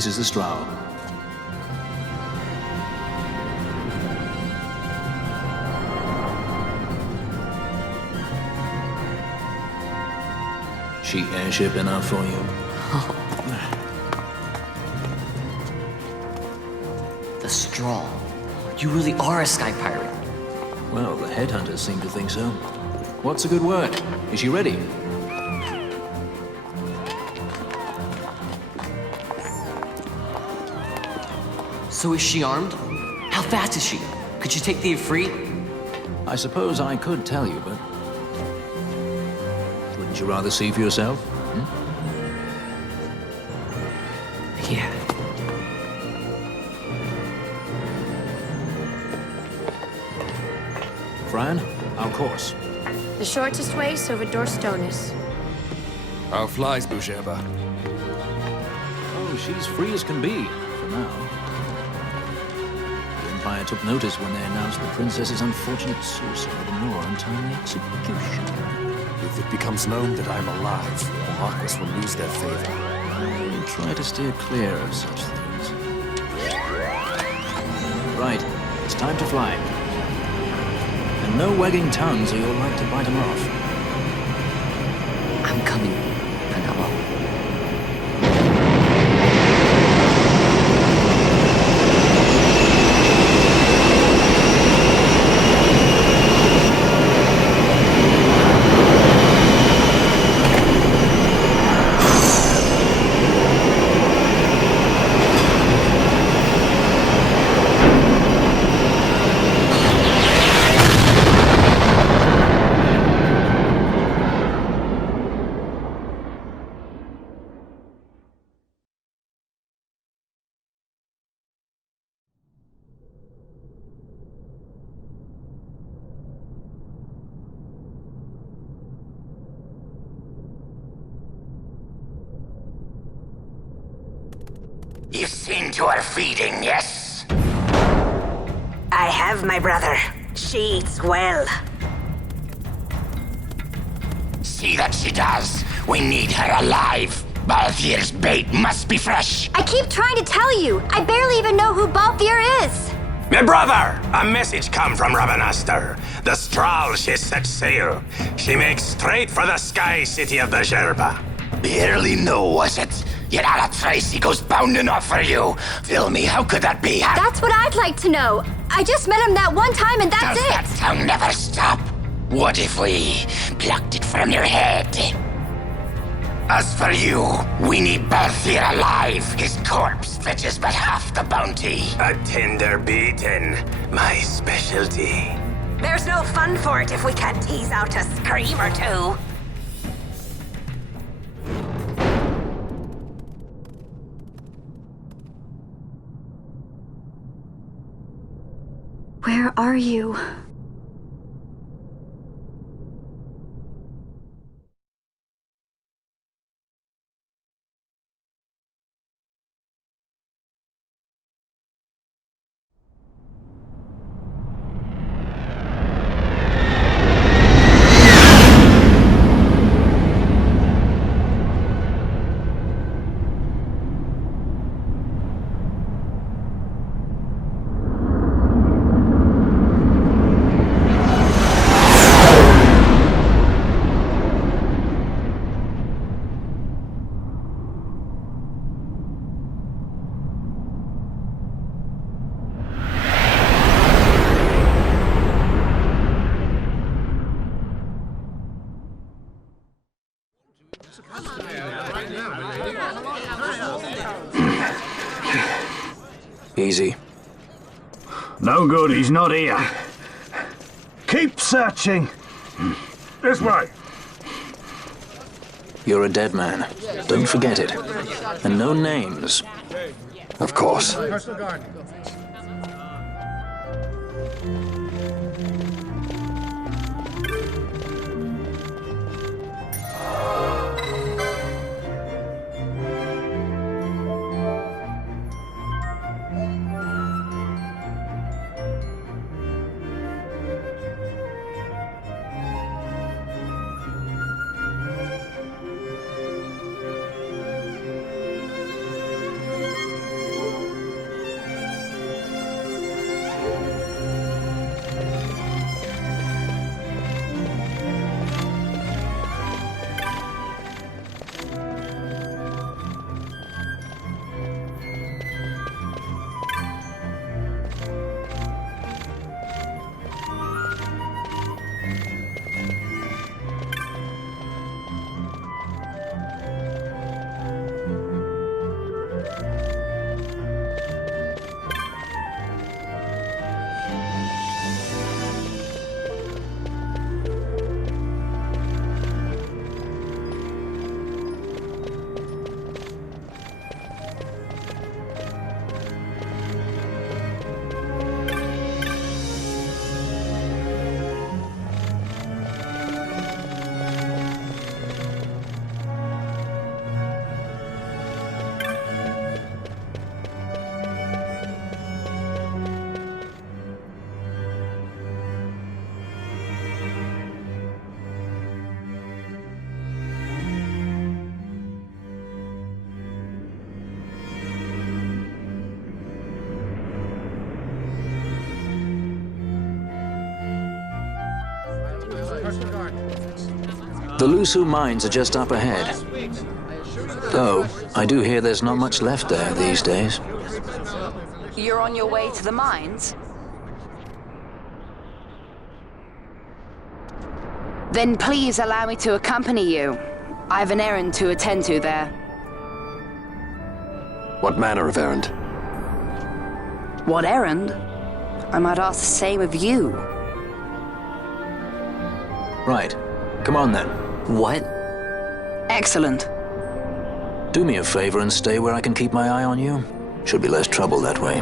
This is the Stroud. She airship enough for you? The Straw. You really are a sky pirate. Well, the headhunters seem to think so. What's a good word? Is she ready? So is she armed? How fast is she? Could she take the Ifrit? I suppose I could tell you, but... Wouldn't you rather see for yourself? Yeah. Fran, our course. The shortest way is over Dorstonis. How flies, Boucherba? Oh, she's free as can be, for now. The Empire took notice when they announced the princess's unfortunate suicide and more untimely execution. If it becomes known that I'm alive, the Marquis will lose their favor. I try to steer clear of such things. Right, it's time to fly. And no wagging tongues or you'll like to bite them off. I'm coming, Penelope. You've seen to her feeding, yes? I have, my brother. She eats well. See that she does. We need her alive. Balthier's bait must be fresh. I keep trying to tell you. I barely even know who Balthier is. My brother! A message come from Ravenaster. The Strahl she set sail. She makes straight for the sky city of the Gerba. Barely know, was it? Yet Alatrace goes bounding off for you. Tell me, how could that be? That's what I'd like to know. I just met him that one time and that's Does it. that tongue never stop? What if we plucked it from your head? As for you, we need Balthier alive. His corpse fetches but half the bounty. A tender beating, my specialty. There's no fun for it if we can't tease out a scream or two. Where are you? Easy. No good, he's not here. Keep searching. This way. You're a dead man. Don't forget it. And no names. Of course. The Lusu mines are just up ahead. Though, I do hear there's not much left there these days. You're on your way to the mines? Then please allow me to accompany you. I have an errand to attend to there. What manner of errand? What errand? I might ask the same of you. Right. Come on then. What? Excellent. Do me a favor and stay where I can keep my eye on you. Should be less trouble that way.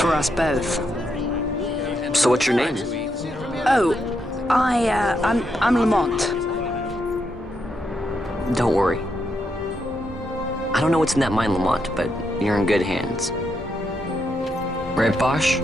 For us both. So what's your name? Oh, I'm Lamont. Don't worry. I don't know what's in that mine, Lamont, but you're in good hands. Right, Bosch?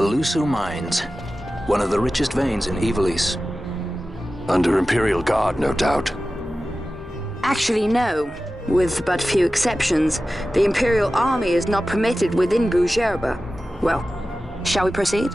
The Lusu Mines. One of the richest veins in Ivalice. Under Imperial Guard, no doubt. Actually, no. With but few exceptions, the Imperial Army is not permitted within Bujerba. Well, shall we proceed?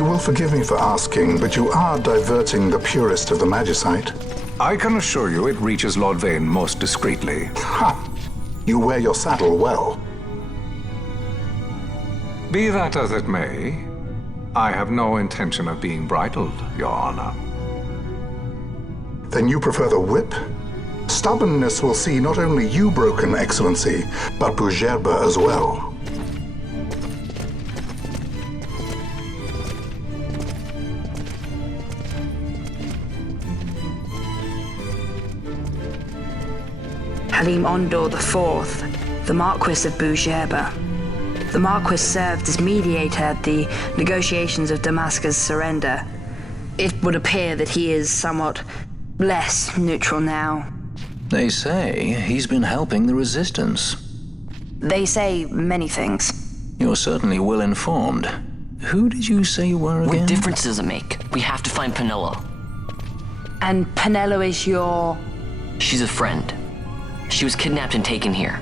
You will forgive me for asking, but you are diverting the purest of the magicite. I can assure you it reaches Lord Vane most discreetly. Ha! You wear your saddle well. Be that as it may, I have no intention of being bridled, Your Honor. Then you prefer the whip? Stubbornness will see not only you broken, Excellency, but Bujerba as well. Halim Ondor IV, the Marquis of Bujerba. The Marquis served as mediator at the negotiations of Damascus' surrender. It would appear that he is somewhat less neutral now. They say he's been helping the resistance. They say many things. You're certainly well informed. Who did you say you were again? What difference does it make? We have to find Penelo. And Penelo is your... She's a friend. She was kidnapped and taken here.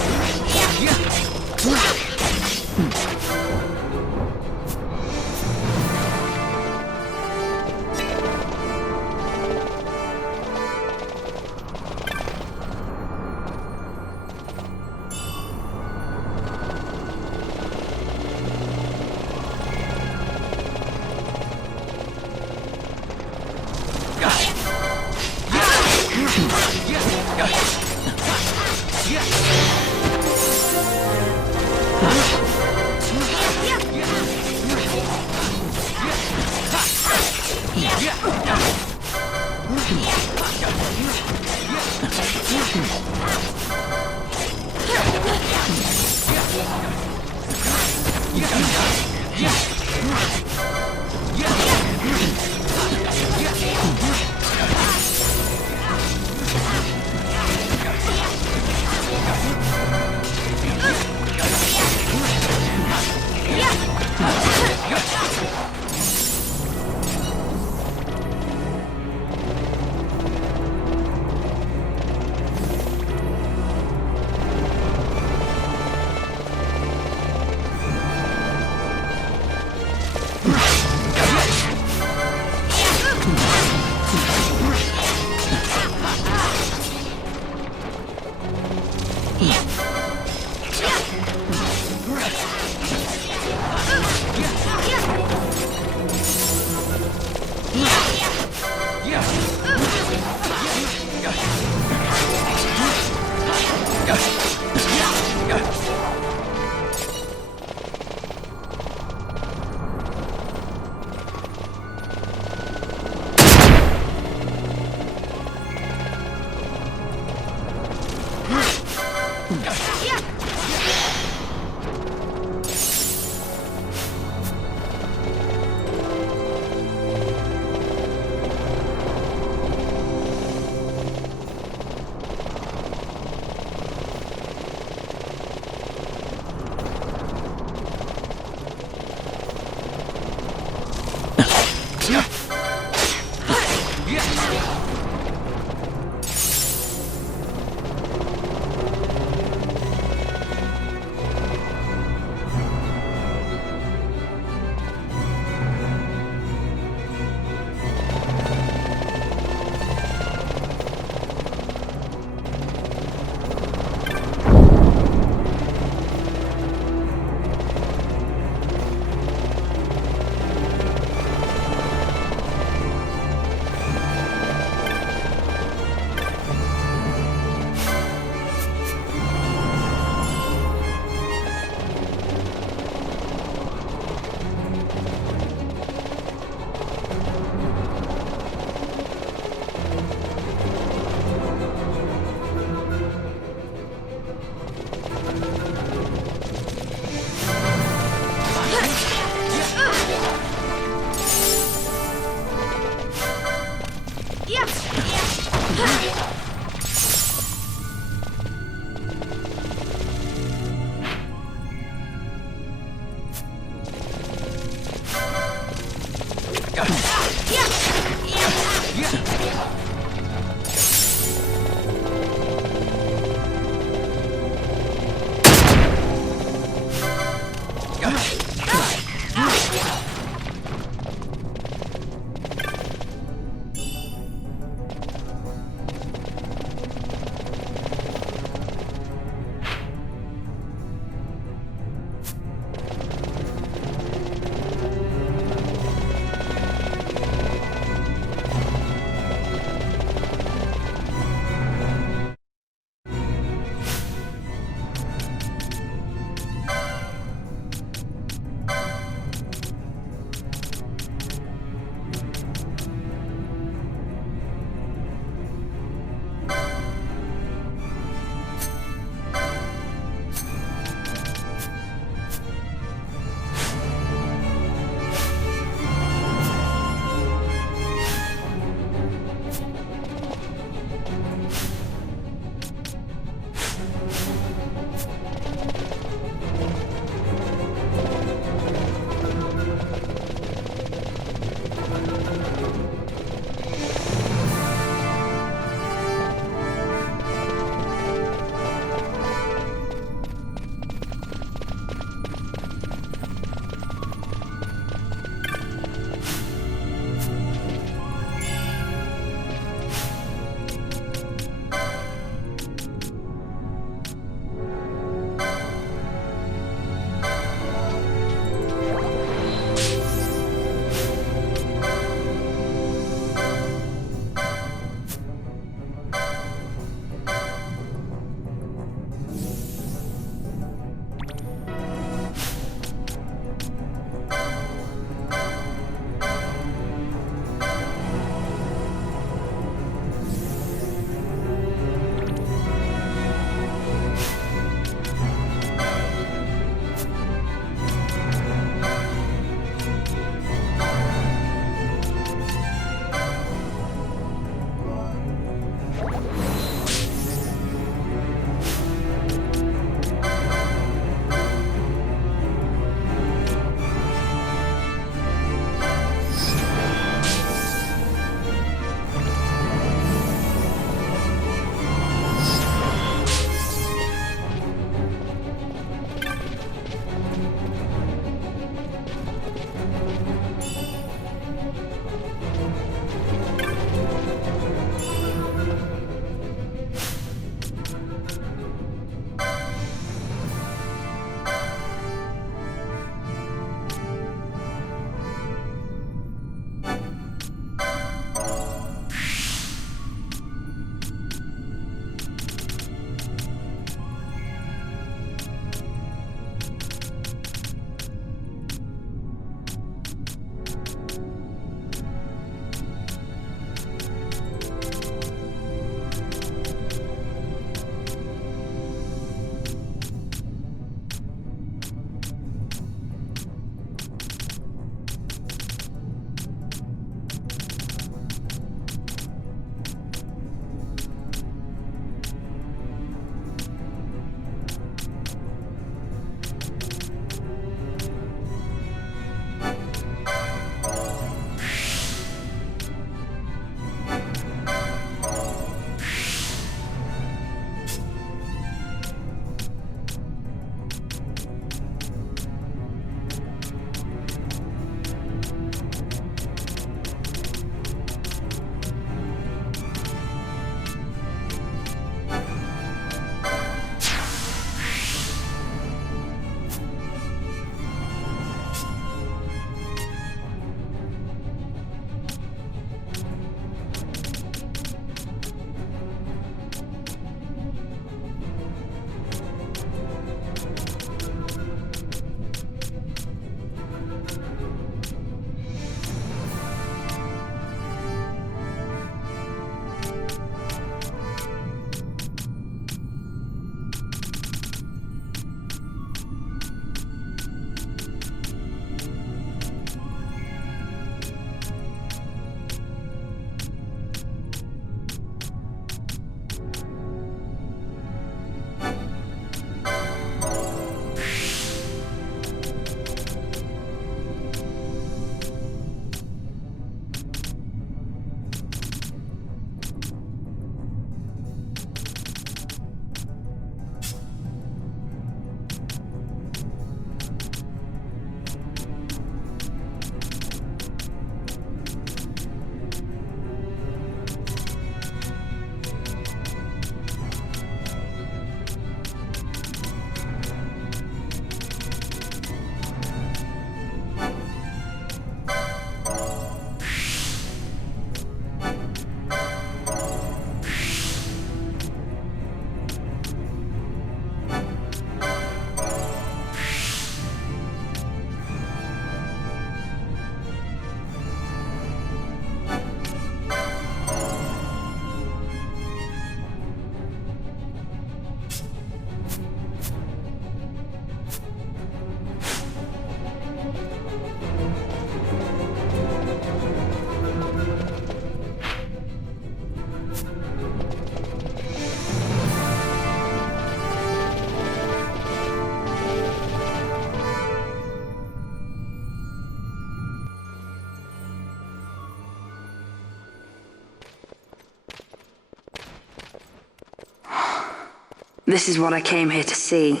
This is what I came here to see.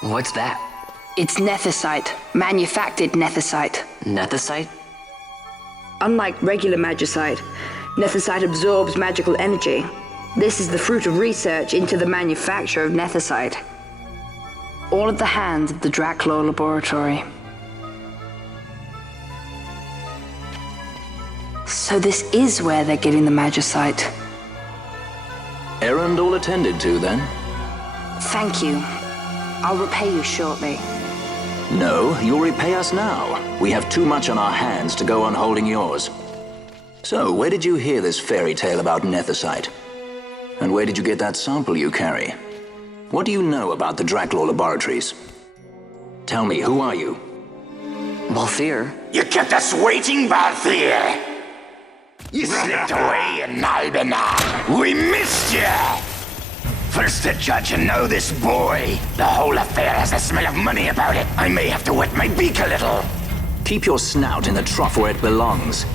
What's that? It's nethicite, manufactured nethicite. Nethicite? Unlike regular magicite, nethicite absorbs magical energy. This is the fruit of research into the manufacture of nethicite. All at the hands of the Draclaw Laboratory. So this is where they're getting the magicite. Errand all attended to, then? Thank you. I'll repay you shortly. No, you'll repay us now. We have too much on our hands to go on holding yours. So, where did you hear this fairy tale about nethicite? And where did you get that sample you carry? What do you know about the Draclaw Laboratories? Tell me, who are you? Balthier? You kept us waiting, Balthier! You slipped away in Albina! We missed you! First the judge and now this boy. The whole affair has a smell of money about it. I may have to wet my beak a little. Keep your snout in the trough where it belongs.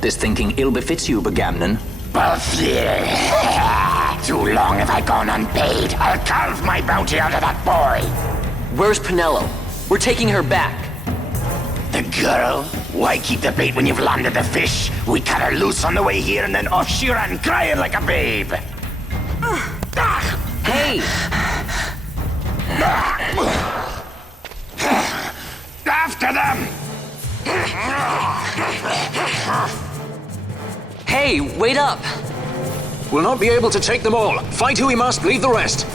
This thinking ill befits you, Begamnon. Balthier! Too long have I gone unpaid. I'll carve my bounty out of that boy. Where's Penello? We're taking her back. The girl? Why keep the bait when you've landed the fish? We cut her loose on the way here and then off she ran crying like a babe. Hey! After them! Hey, wait up! We'll not be able to take them all. Fight who we must, leave the rest.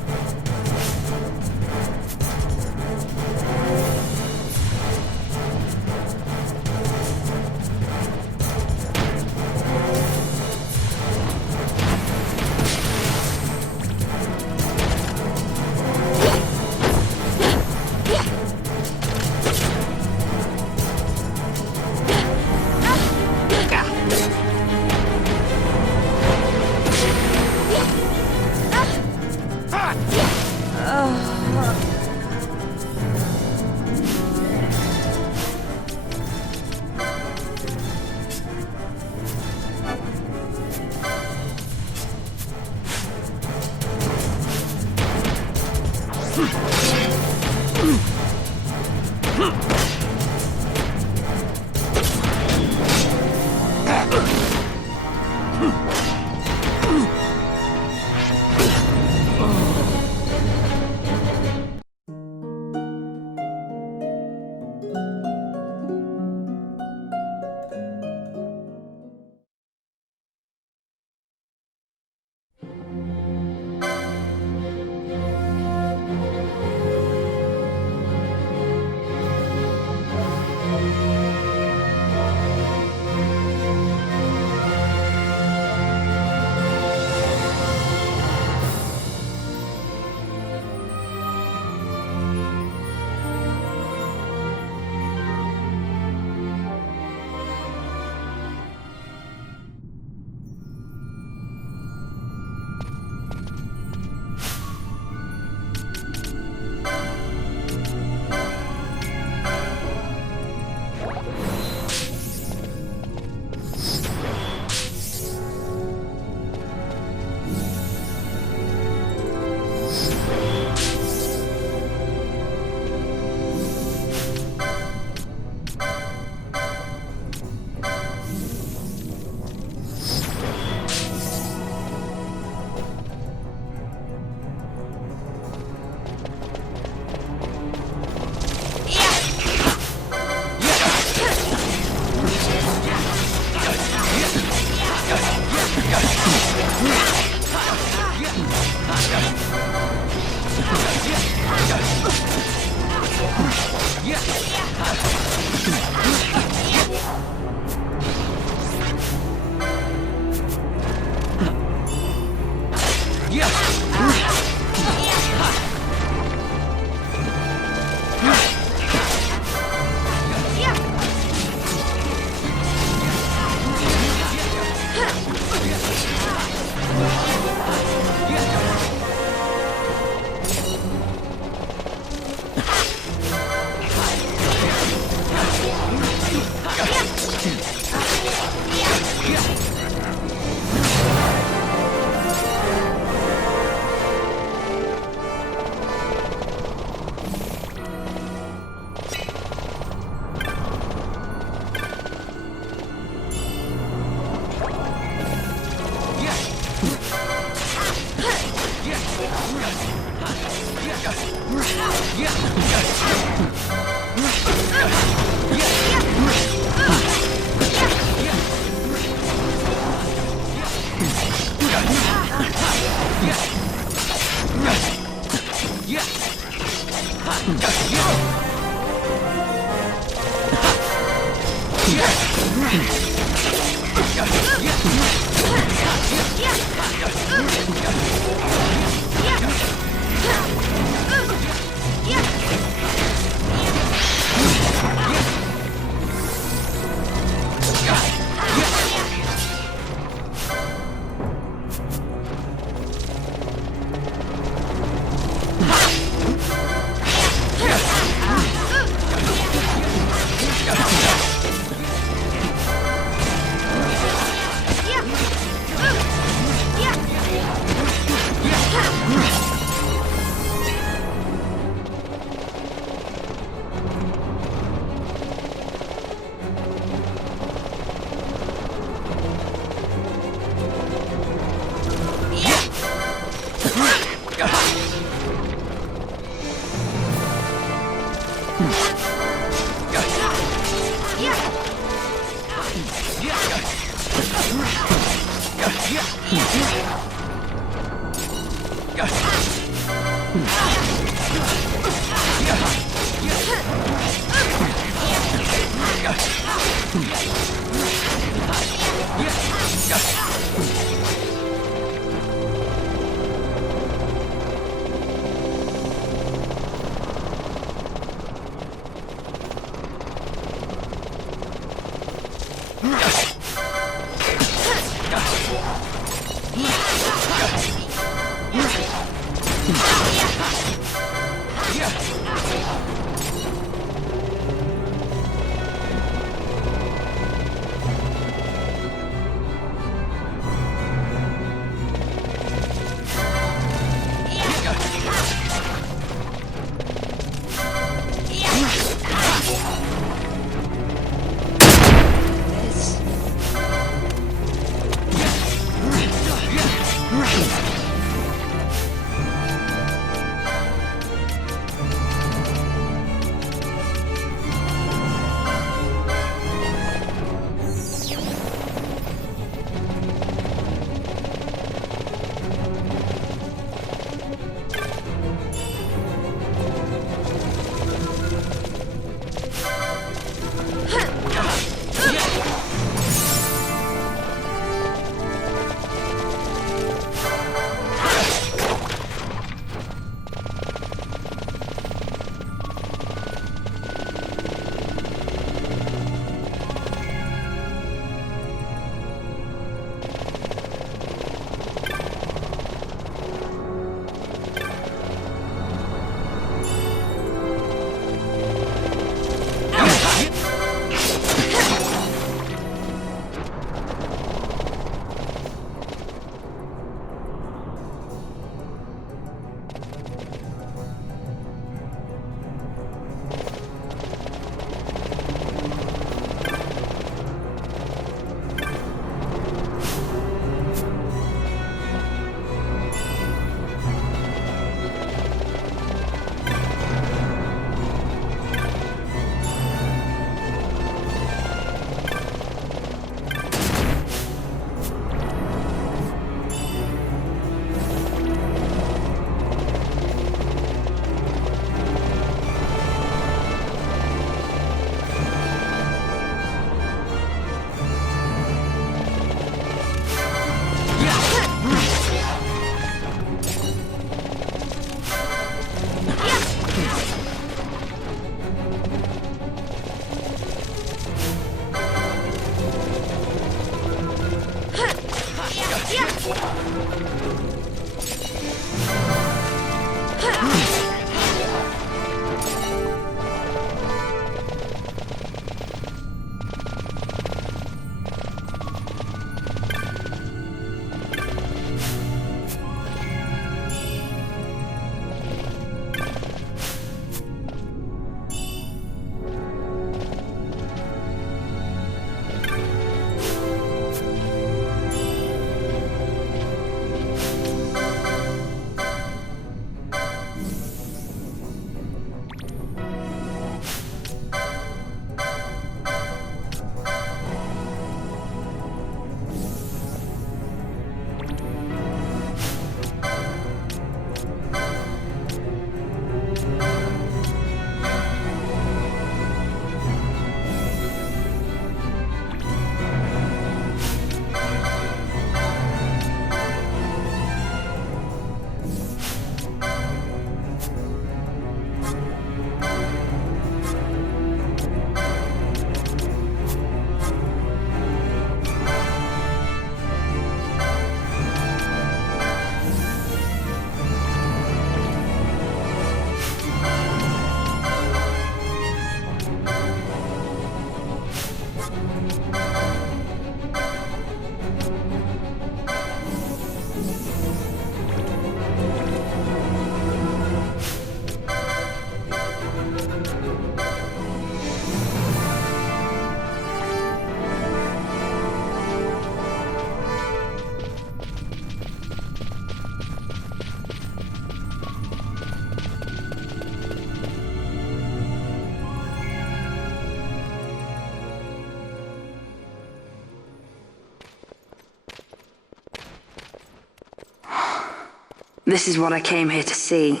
This is what I came here to see.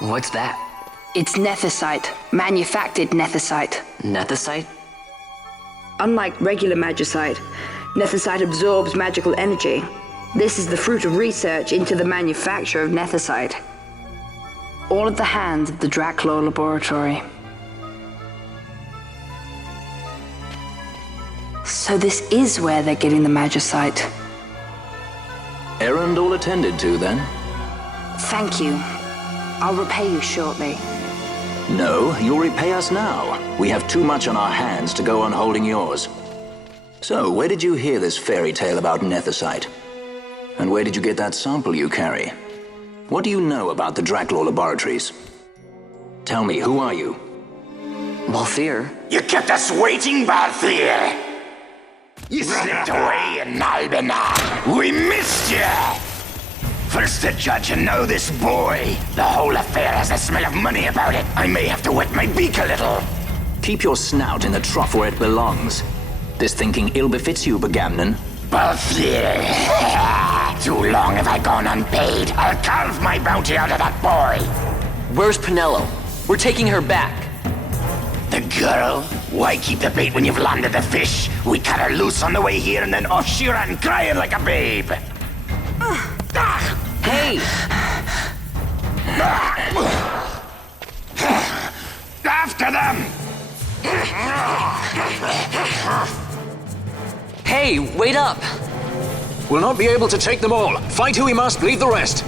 What's that? It's nethicite, manufactured nethicite. Nethicite? Unlike regular magicite, nethicite absorbs magical energy. This is the fruit of research into the manufacture of nethicite. All at the hands of the Draclaw Laboratory. So this is where they're getting the magicite. Errand all attended to, then? Thank you. I'll repay you shortly. No, you'll repay us now. We have too much on our hands to go on holding yours. So, where did you hear this fairy tale about nethicite? And where did you get that sample you carry? What do you know about the Draclaw Laboratories? Tell me, who are you? Balthier? You kept us waiting, Balthier! You slipped away in Albina! We missed you! First the judge and now this boy. The whole affair has a smell of money about it. I may have to wet my beak a little. Keep your snout in the trough where it belongs. This thinking ill befits you, Begamnon. Balthier! Too long have I gone unpaid. I'll carve my bounty out of that boy. Where's Penello? We're taking her back. The girl? Why keep the bait when you've landed the fish? We cut her loose on the way here and then off she ran crying like a babe. Hey! After them! Hey, wait up! We'll not be able to take them all. Fight who we must, leave the rest.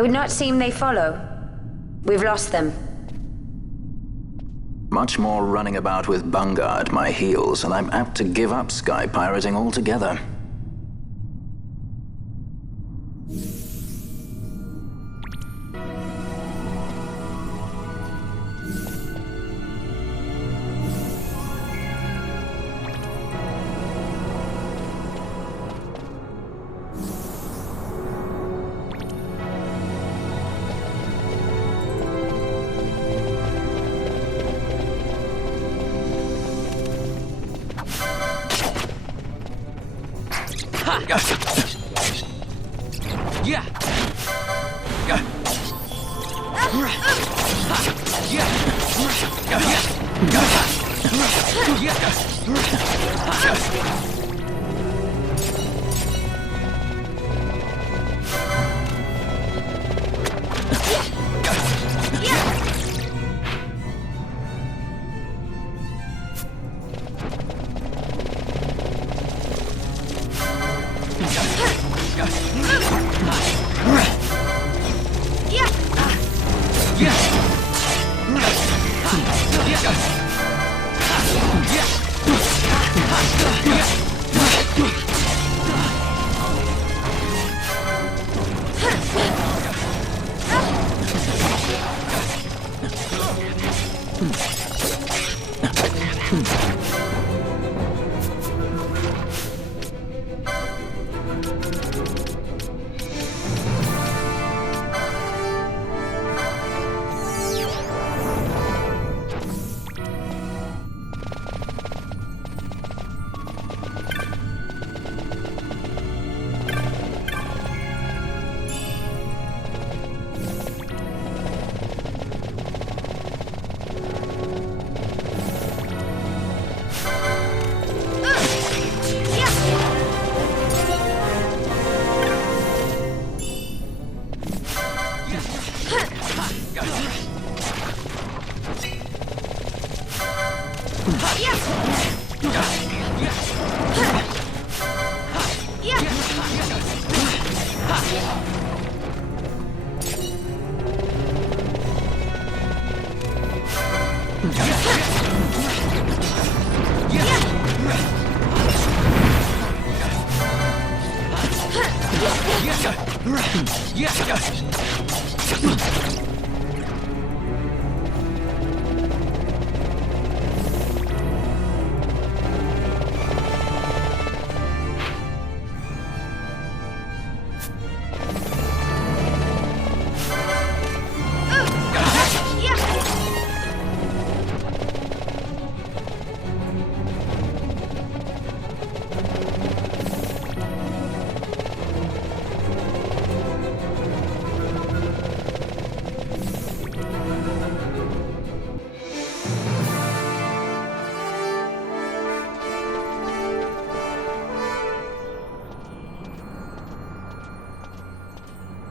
It would not seem they follow. We've lost them. Much more running about with Bunga at my heels, and I'm apt to give up sky pirating altogether.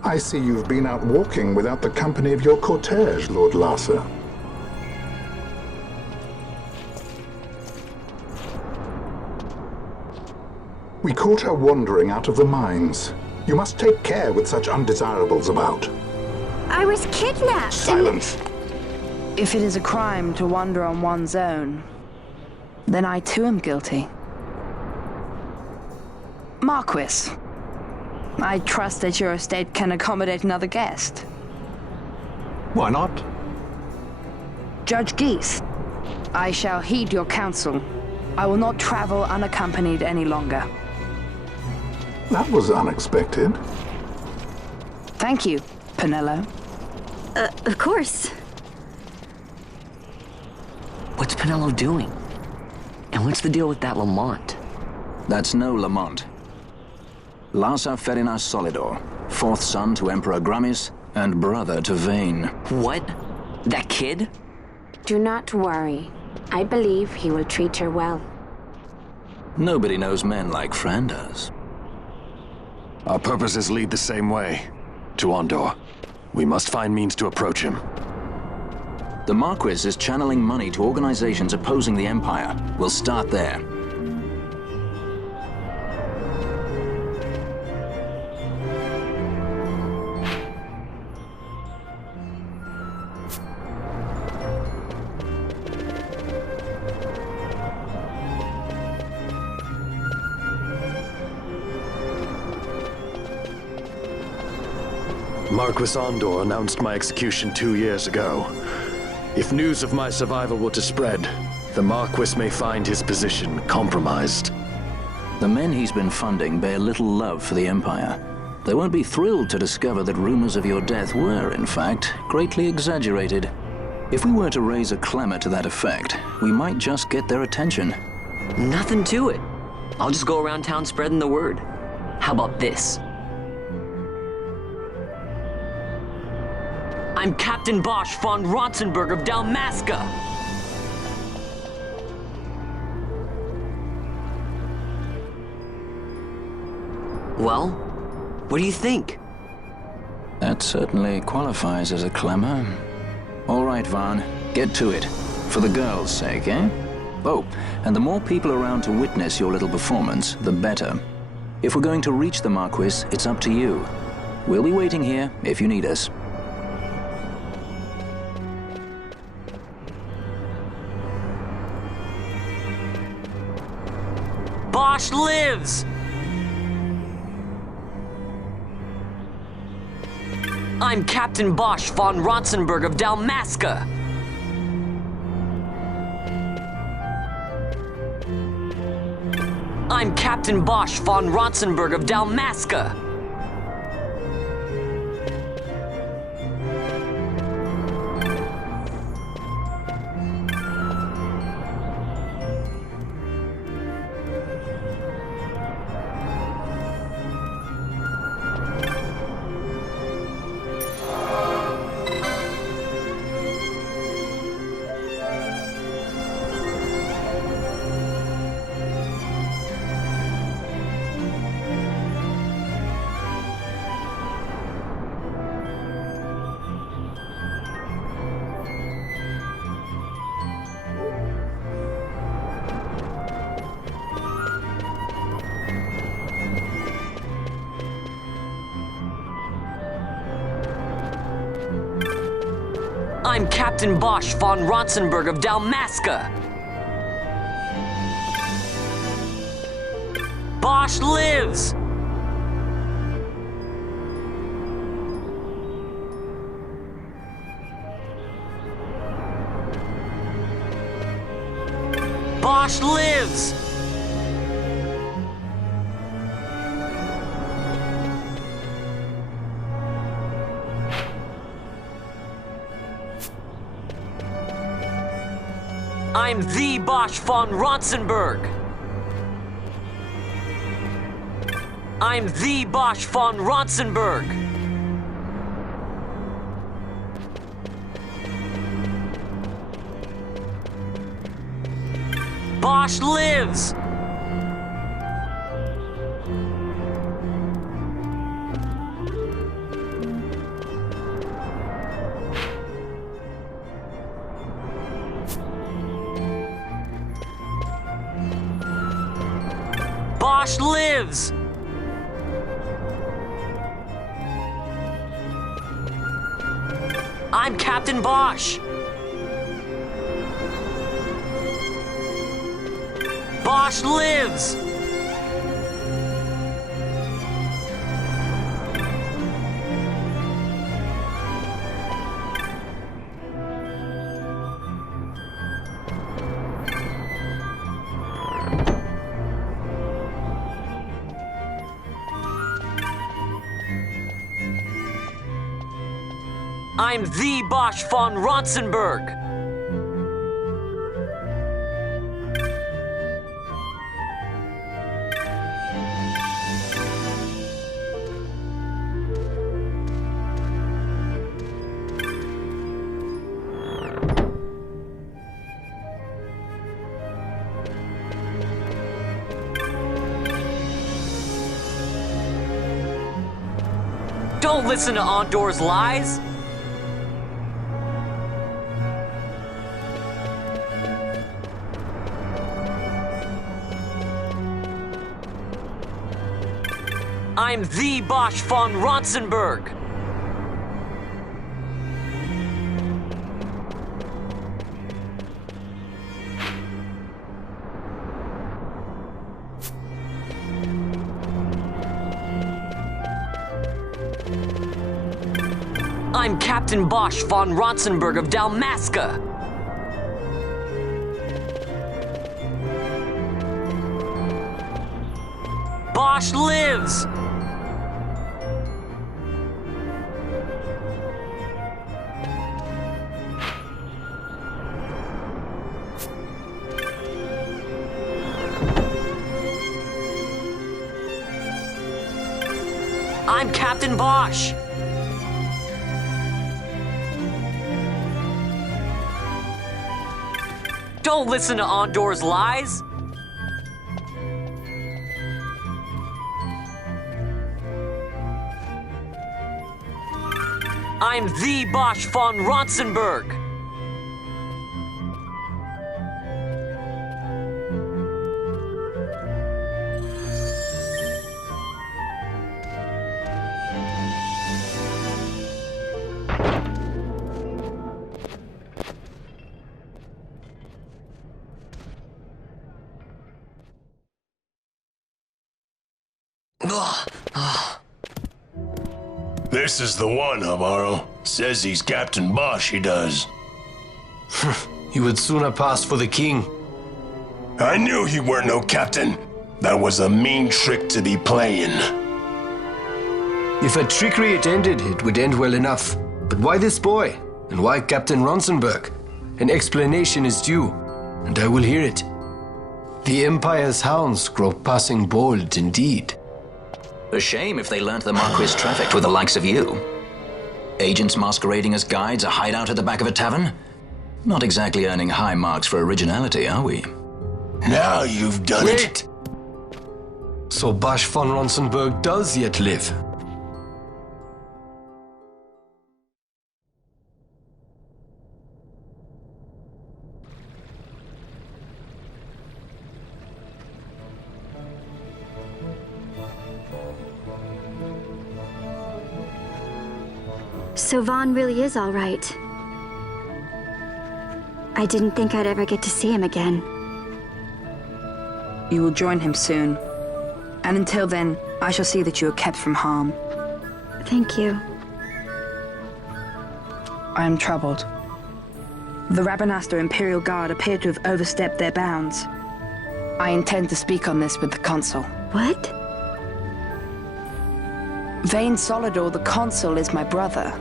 I see you've been out walking without the company of your cortege, Lord Larsa. We caught her wandering out of the mines. You must take care with such undesirables about. I was kidnapped. Silence! If it is a crime to wander on one's own, then I too am guilty. Marquis, I trust that your estate can accommodate another guest. Why not? Judge Geese, I shall heed your counsel. I will not travel unaccompanied any longer. That was unexpected. Thank you, Penello. Of course. What's Penello doing? And what's the deal with that Lamont? That's no Lamont. Larsa Ferinas Solidor, fourth son to Emperor Gramis and brother to Vane. What? That kid? Do not worry. I believe he will treat her well. Nobody knows men like Fran does. Our purposes lead the same way. To Ondor. We must find means to approach him. The Marquis is channeling money to organizations opposing the Empire. We'll start there. Marquis Ondor announced my execution 2 years ago. If news of my survival were to spread, the Marquis may find his position compromised. The men he's been funding bear little love for the Empire. They won't be thrilled to discover that rumors of your death were, in fact, greatly exaggerated. If we were to raise a clamor to that effect, we might just get their attention. Nothing to it. I'll just go around town spreading the word. How about this? I'm Captain Bosch von Ronsenberg of Dalmasca. Well, what do you think? That certainly qualifies as a clamor. All right, Vaughn, get to it. For the girls' sake, eh? Oh, and the more people around to witness your little performance, the better. If we're going to reach the Marquis, it's up to you. We'll be waiting here if you need us. Bosch lives! I'm Captain Bosch von Ronsenberg of Dalmasca. I'm Captain Bosch von Ronsenberg of Dalmasca. I'm Captain Bosch von Ronsenberg of Dalmasca. Bosch lives! Bosch lives! I'm the Bosch von Ronsenberg. I'm the Bosch von Ronsenberg. Bosch lives! Bosch lives! I'm Captain Bosch. Bosch lives! I'm the Bosch von Ronsenberg. Don't listen to Andor's lies. I'm the Bosch von Ronsenberg. I'm Captain Bosch von Ronsenberg of Dalmasca. Bosch lives! I'm Captain Bosch! Don't listen to Ondor's lies! I'm the Bosch von Ronsenberg! This is the one, Amaro. Says he's Captain Bosch, he does. He would sooner pass for the king. I knew he weren't no captain. That was a mean trick to be playing. If a trickery it ended, it would end well enough. But why this boy? And why Captain Ronsenberg? An explanation is due, and I will hear it. The Empire's hounds grow passing bold indeed. A shame if they learnt the Marquis trafficked with the likes of you. Agents masquerading as guides, a hideout at the back of a tavern? Not exactly earning high marks for originality, are we? Now you've done it. So Bosch von Ronsenberg does yet live. So Vaughn really is all right. I didn't think I'd ever get to see him again. You will join him soon. And until then, I shall see that you are kept from harm. Thank you. I am troubled. The Rabanastre Imperial Guard appear to have overstepped their bounds. I intend to speak on this with the Consul. What? Vane Solidor, the Consul, is my brother.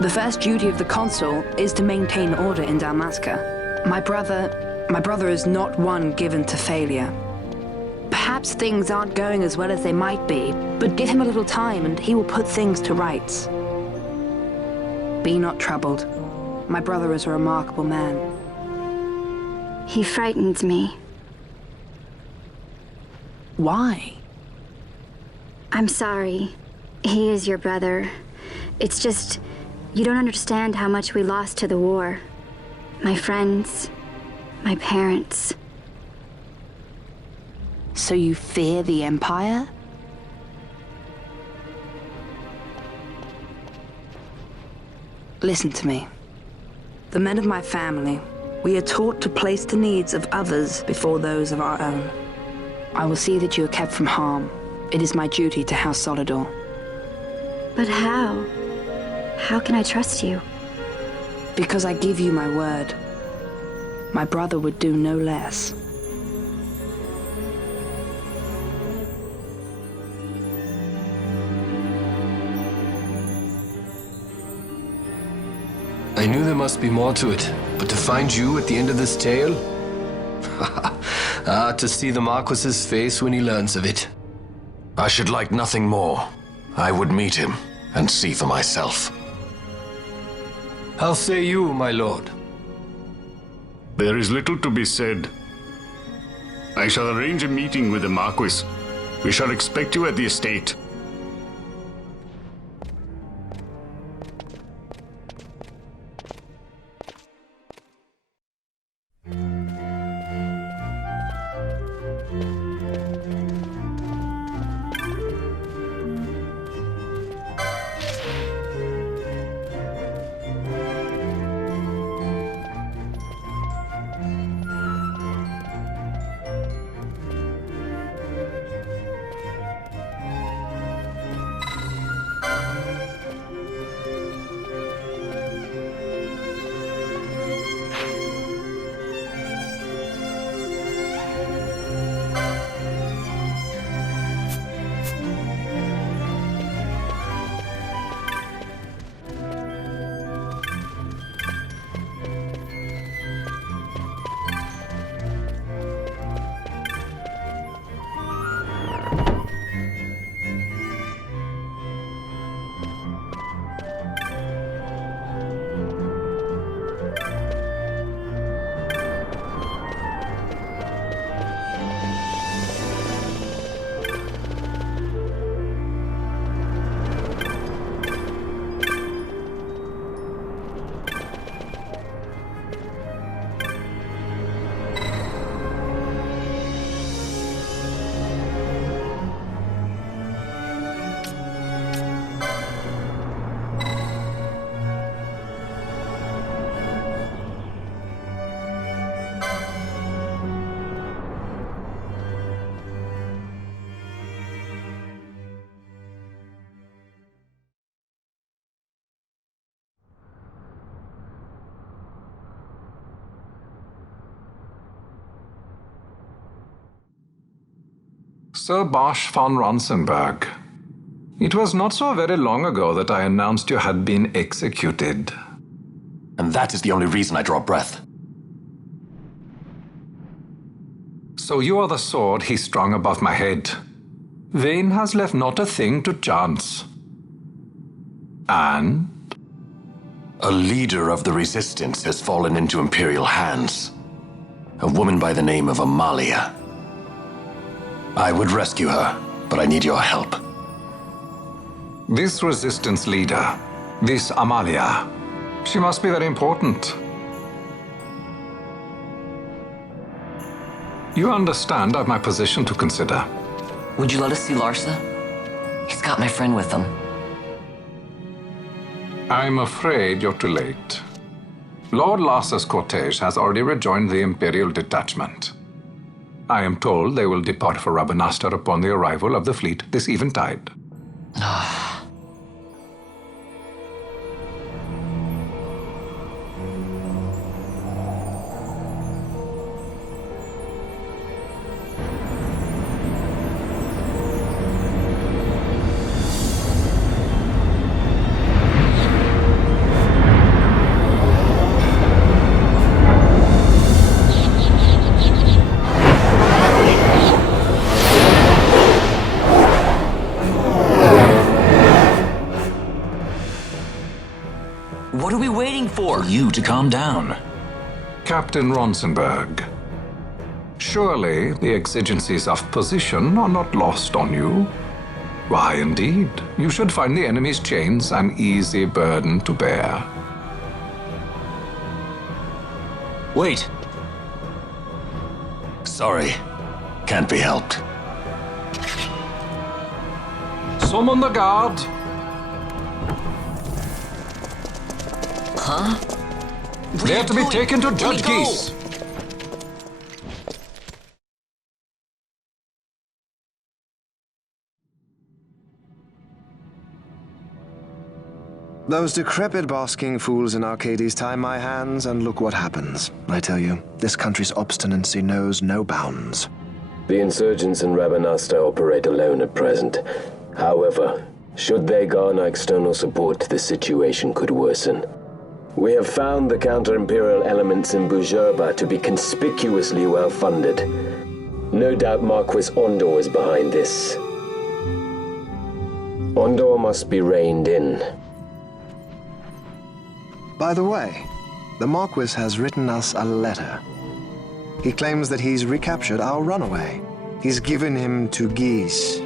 The first duty of the Consul is to maintain order in Dalmasca. My brother is not one given to failure. Perhaps things aren't going as well as they might be, but give him a little time and he will put things to rights. Be not troubled. My brother is a remarkable man. He frightens me. Why? I'm sorry. He is your brother. It's just, you don't understand how much we lost to the war. My friends, my parents. So you fear the Empire? Listen to me. The men of my family, we are taught to place the needs of others before those of our own. I will see that you are kept from harm. It is my duty to House Solidor. But how? How can I trust you? Because I give you my word. My brother would do no less. I knew there must be more to it, but to find you at the end of this tale? To see the Marquis's face when he learns of it. I should like nothing more. I would meet him and see for myself. How say you, my lord? There is little to be said. I shall arrange a meeting with the Marquis. We shall expect you at the estate. Sir Bosch von Ronsenberg. It was not so very long ago that I announced you had been executed. And that is the only reason I draw breath. So you are the sword he strung above my head. Vane has left not a thing to chance. And? A leader of the resistance has fallen into Imperial hands. A woman by the name of Amalia. I would rescue her, but I need your help. This resistance leader, this Amalia, she must be very important. You understand I've my position to consider. Would you let us see Larsa? He's got my friend with him. I'm afraid you're too late. Lord Larsa's cortege has already rejoined the Imperial detachment. I am told they will depart for Rabanastre upon the arrival of the fleet this eventide. What are we waiting for? For you to calm down. Captain Ronsenberg, surely the exigencies of position are not lost on you. Why, indeed, you should find the enemy's chains an easy burden to bear. Wait. Sorry. Can't be helped. Summon the guard. Huh? They're to be taken to Judge Geese. Those decrepit basking fools in Arcades tie my hands, and look what happens. I tell you, this country's obstinacy knows no bounds. The insurgents in Rabanastre operate alone at present. However, should they garner external support, the situation could worsen. We have found the counter-imperial elements in Bujerba to be conspicuously well-funded. No doubt Marquis Ondor is behind this. Ondor must be reined in. By the way, the Marquis has written us a letter. He claims that he's recaptured our runaway. He's given him to Geese.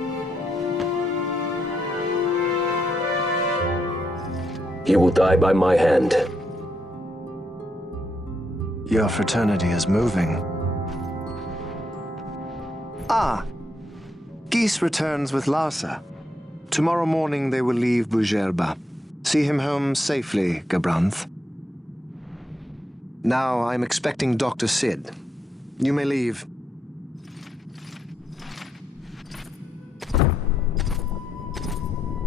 He will die by my hand. Your fraternity is moving. Ah! Geese returns with Larsa. Tomorrow morning they will leave Bujerba. See him home safely, Gabranth. Now I'm expecting Dr. Sid. You may leave.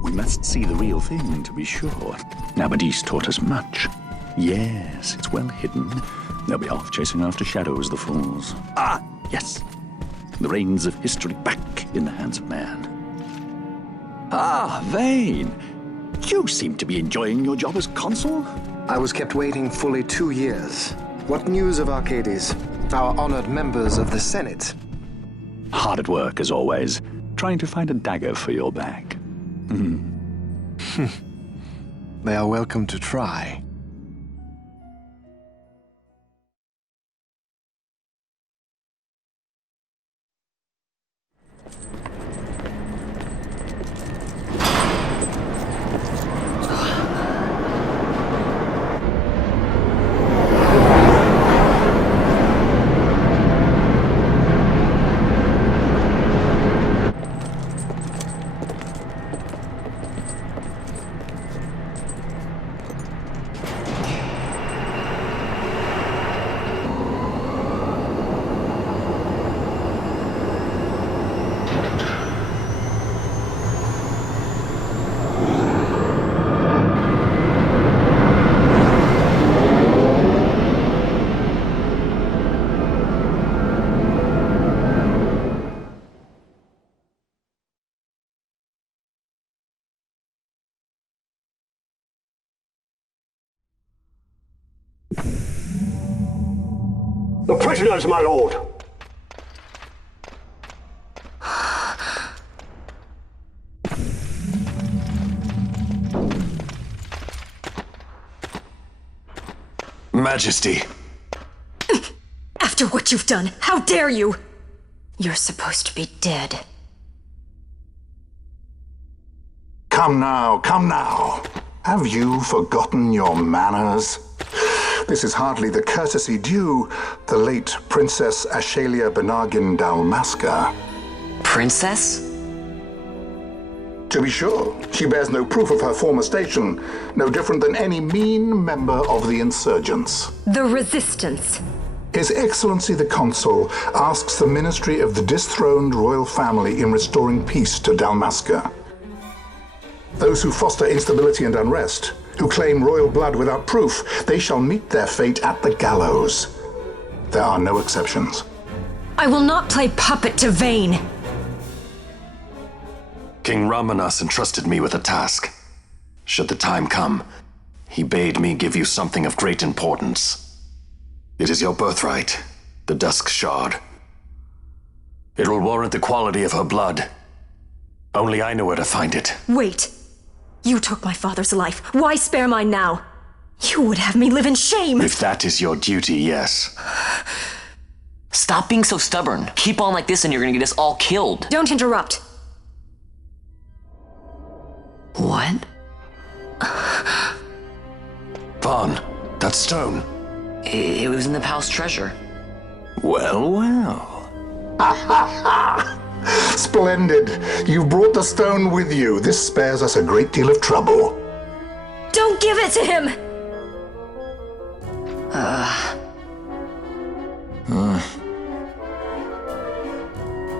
We must see the real thing, to be sure. Nabadis taught us much. Yes, it's well hidden. They'll be off chasing after shadows, the fools. Ah, yes. The reins of history back in the hands of man. Ah, Vane. You seem to be enjoying your job as consul? I was kept waiting fully 2 years. What news of Arcades? Our honored members of the Senate? Hard at work, as always, trying to find a dagger for your back. They are welcome to try. The prisoners, my lord! Majesty. After what you've done, how dare you? You're supposed to be dead. Come now, come now. Have you forgotten your manners? This is hardly the courtesy due the late Princess Ashalia Benargin Dalmasca. Princess? To be sure, she bears no proof of her former station, no different than any mean member of the insurgents. The Resistance. His Excellency the Consul asks the ministry of the dethroned royal family in restoring peace to Dalmasca. Those who foster instability and unrest, who claim royal blood without proof, they shall meet their fate at the gallows. There are no exceptions. I will not play puppet to Vayne. King Ramanas entrusted me with a task. Should the time come, he bade me give you something of great importance. It is your birthright, the Dusk Shard. It will warrant the quality of her blood. Only I know where to find it. Wait. You took my father's life. Why spare mine now? You would have me live in shame. If that is your duty, yes. Stop being so stubborn. Keep on like this and you're gonna get us all killed. Don't interrupt. What? Vaughn, that stone. It was in the palace treasure. Well, well. Splendid. You've brought the stone with you. This spares us a great deal of trouble. Don't give it to him!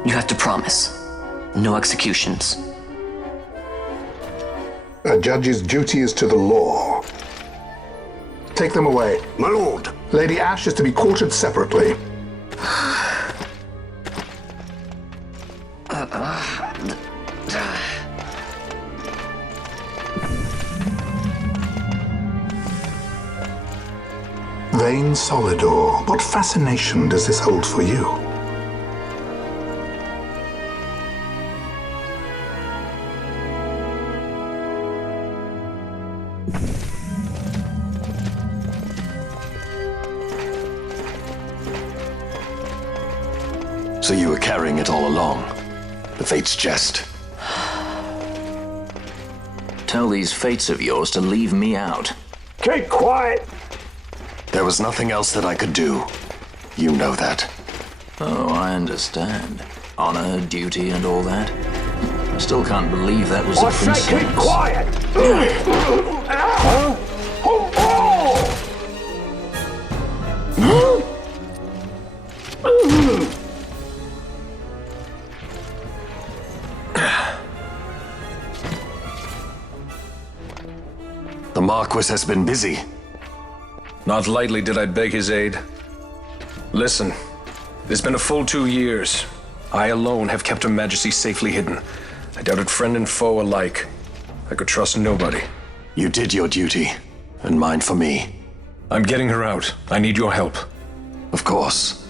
You have to promise. No executions. A judge's duty is to the law. Take them away. My lord! Lady Ash is to be quartered separately. Vayne Solidor, what fascination does this hold for you? So you were carrying it all along. The Fate's jest. Tell these fates of yours to leave me out. Keep quiet! There was nothing else that I could do. You know that. Oh, I understand. Honor, duty, and all that. I still can't believe that was a princess. I say keep quiet! The Marquis has been busy. Not lightly did I beg his aid. Listen, it's been a full 2 years. I alone have kept Her Majesty safely hidden. I doubted friend and foe alike. I could trust nobody. You did your duty, and mine for me. I'm getting her out. I need your help. Of course.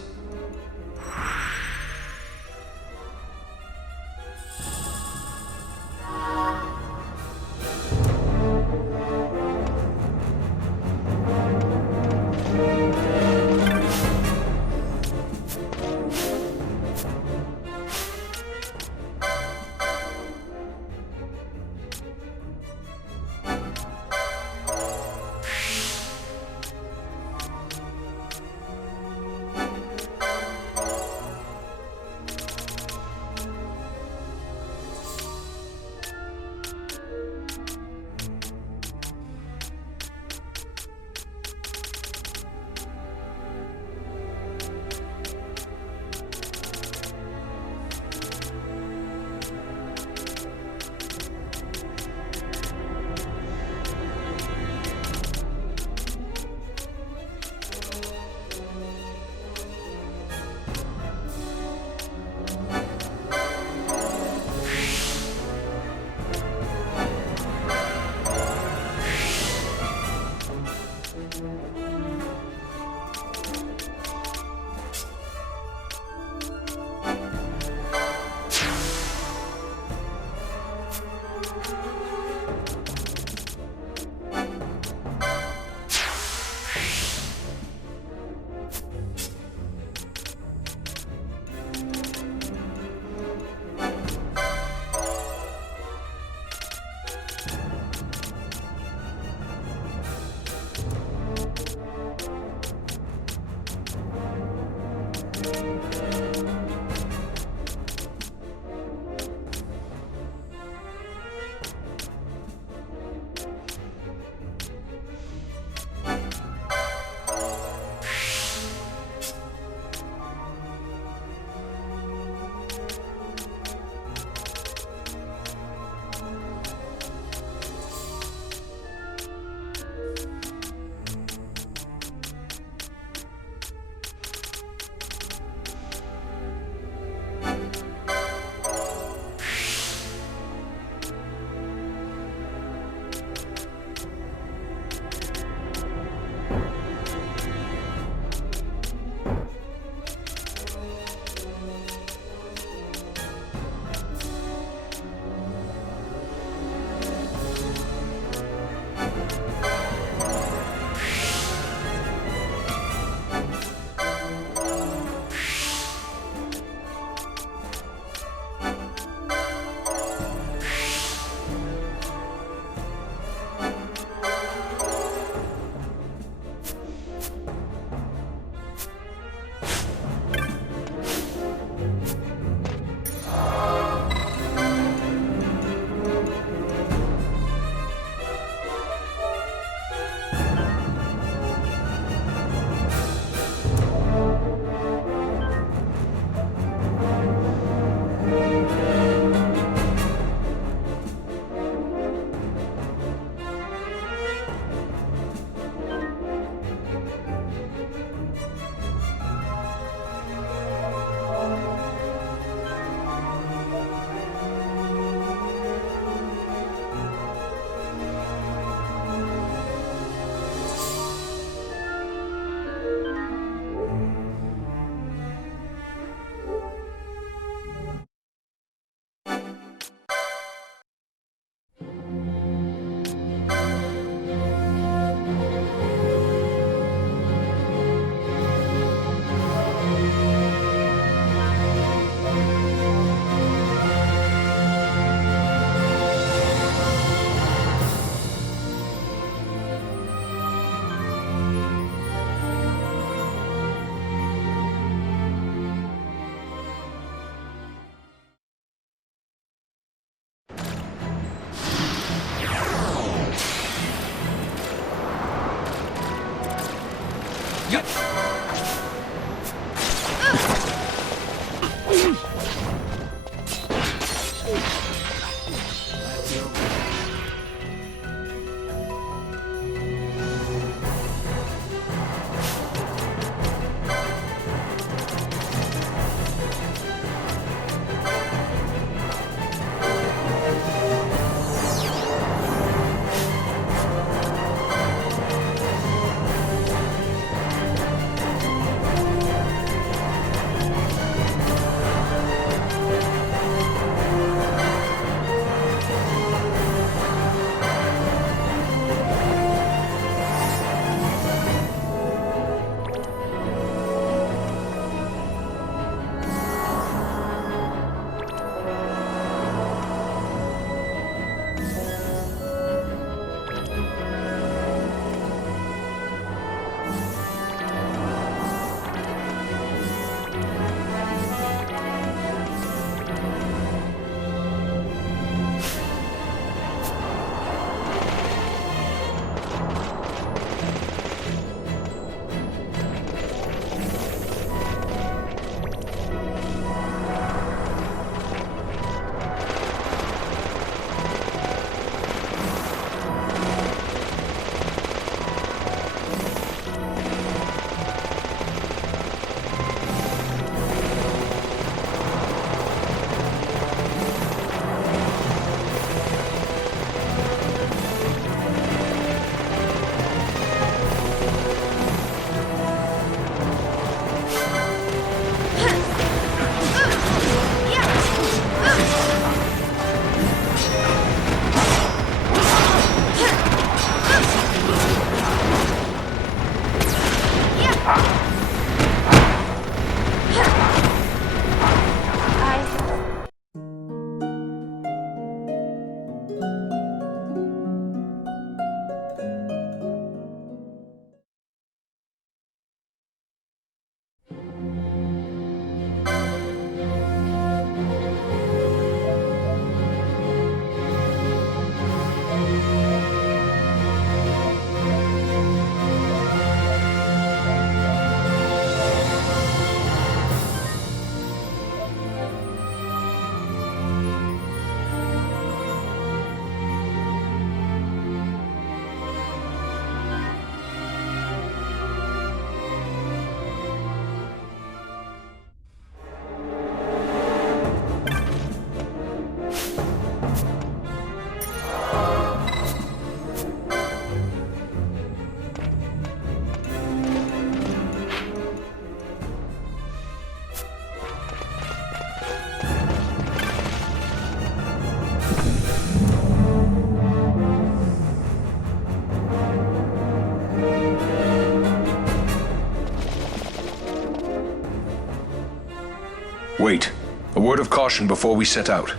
word of caution before we set out.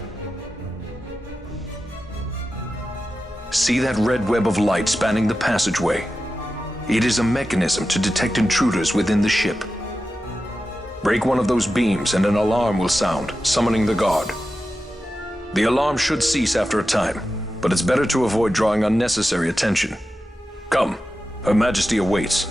See that red web of light spanning the passageway? It is a mechanism to detect intruders within the ship. Break one of those beams and an alarm will sound, summoning the guard. The alarm should cease after a time, but it's better to avoid drawing unnecessary attention. Come, Her Majesty awaits.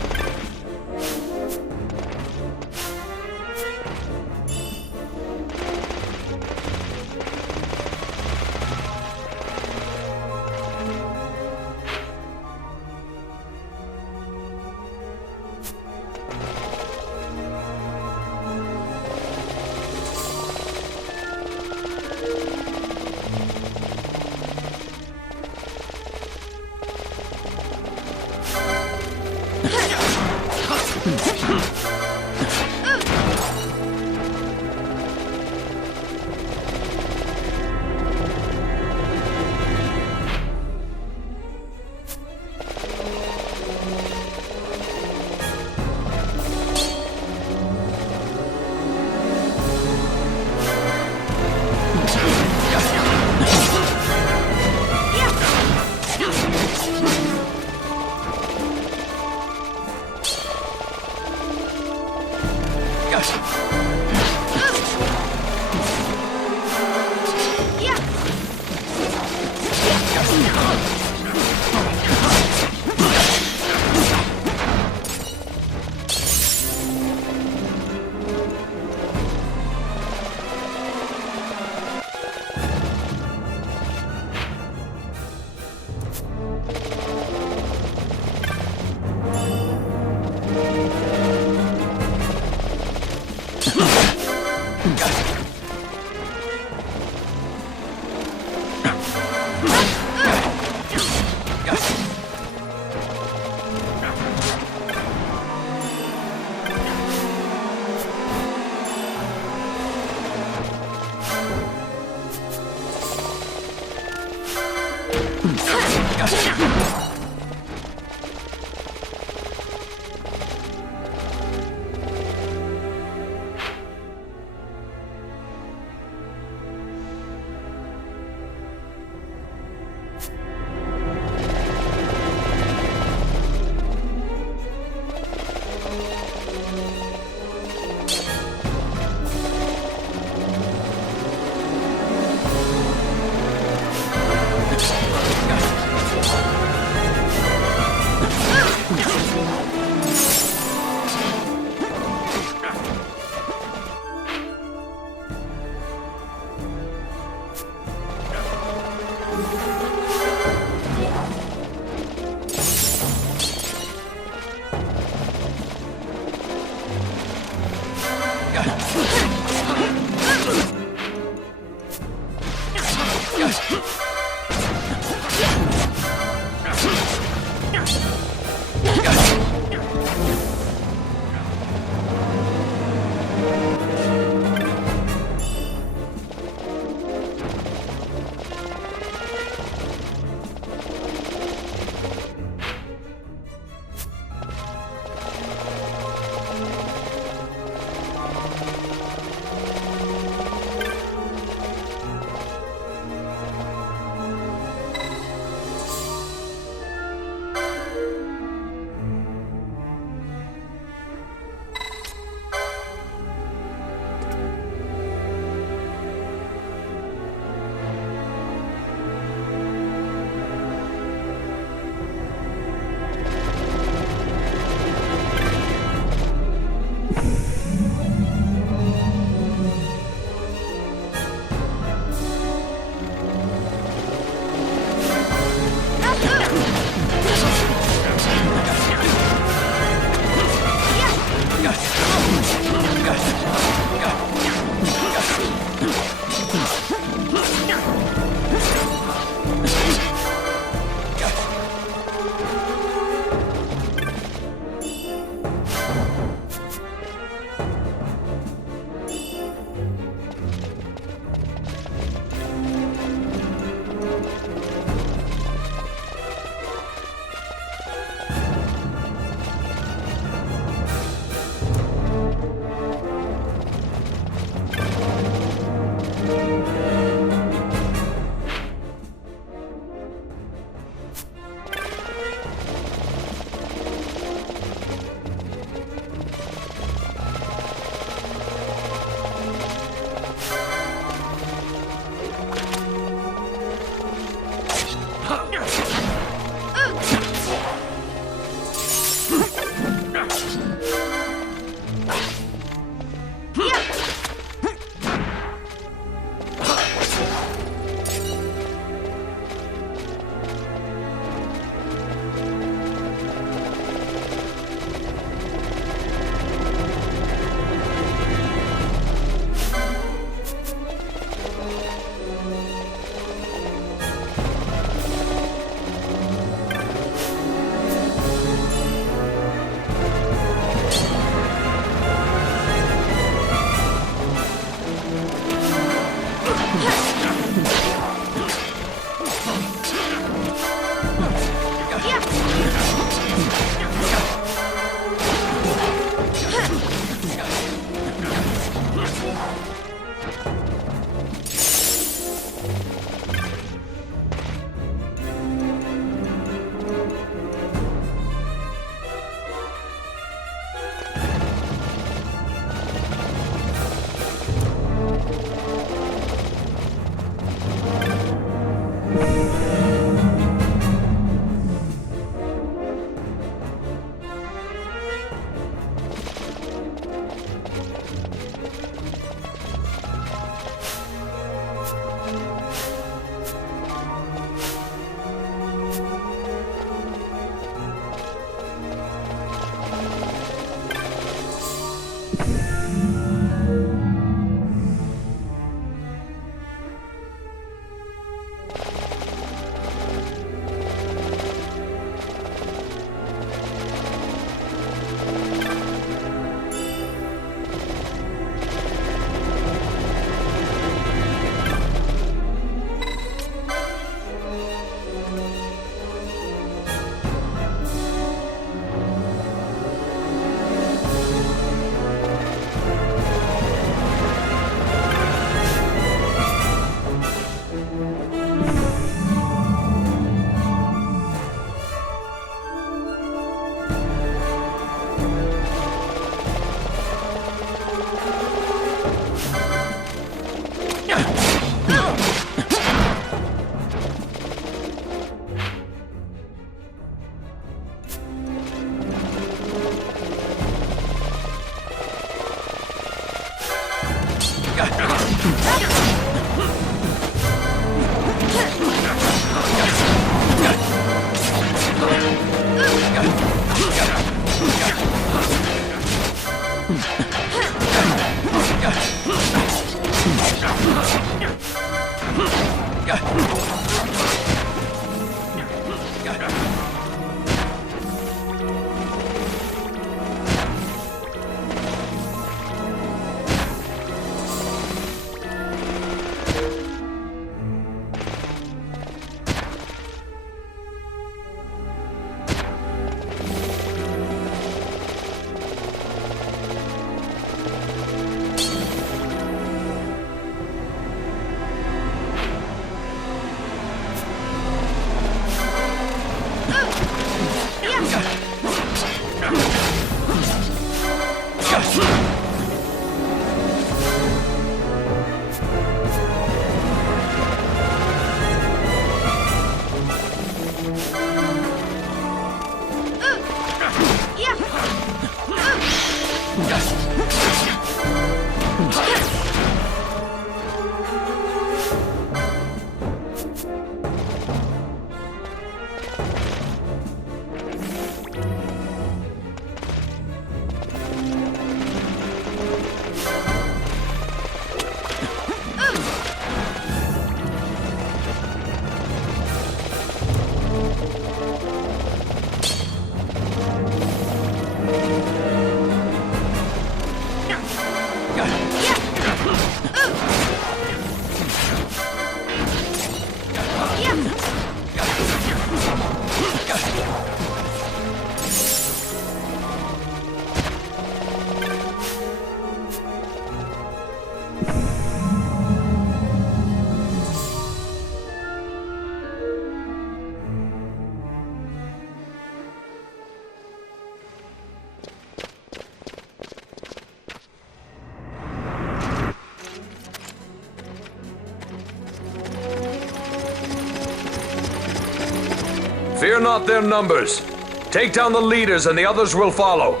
Fear not their numbers. Take down the leaders and the others will follow.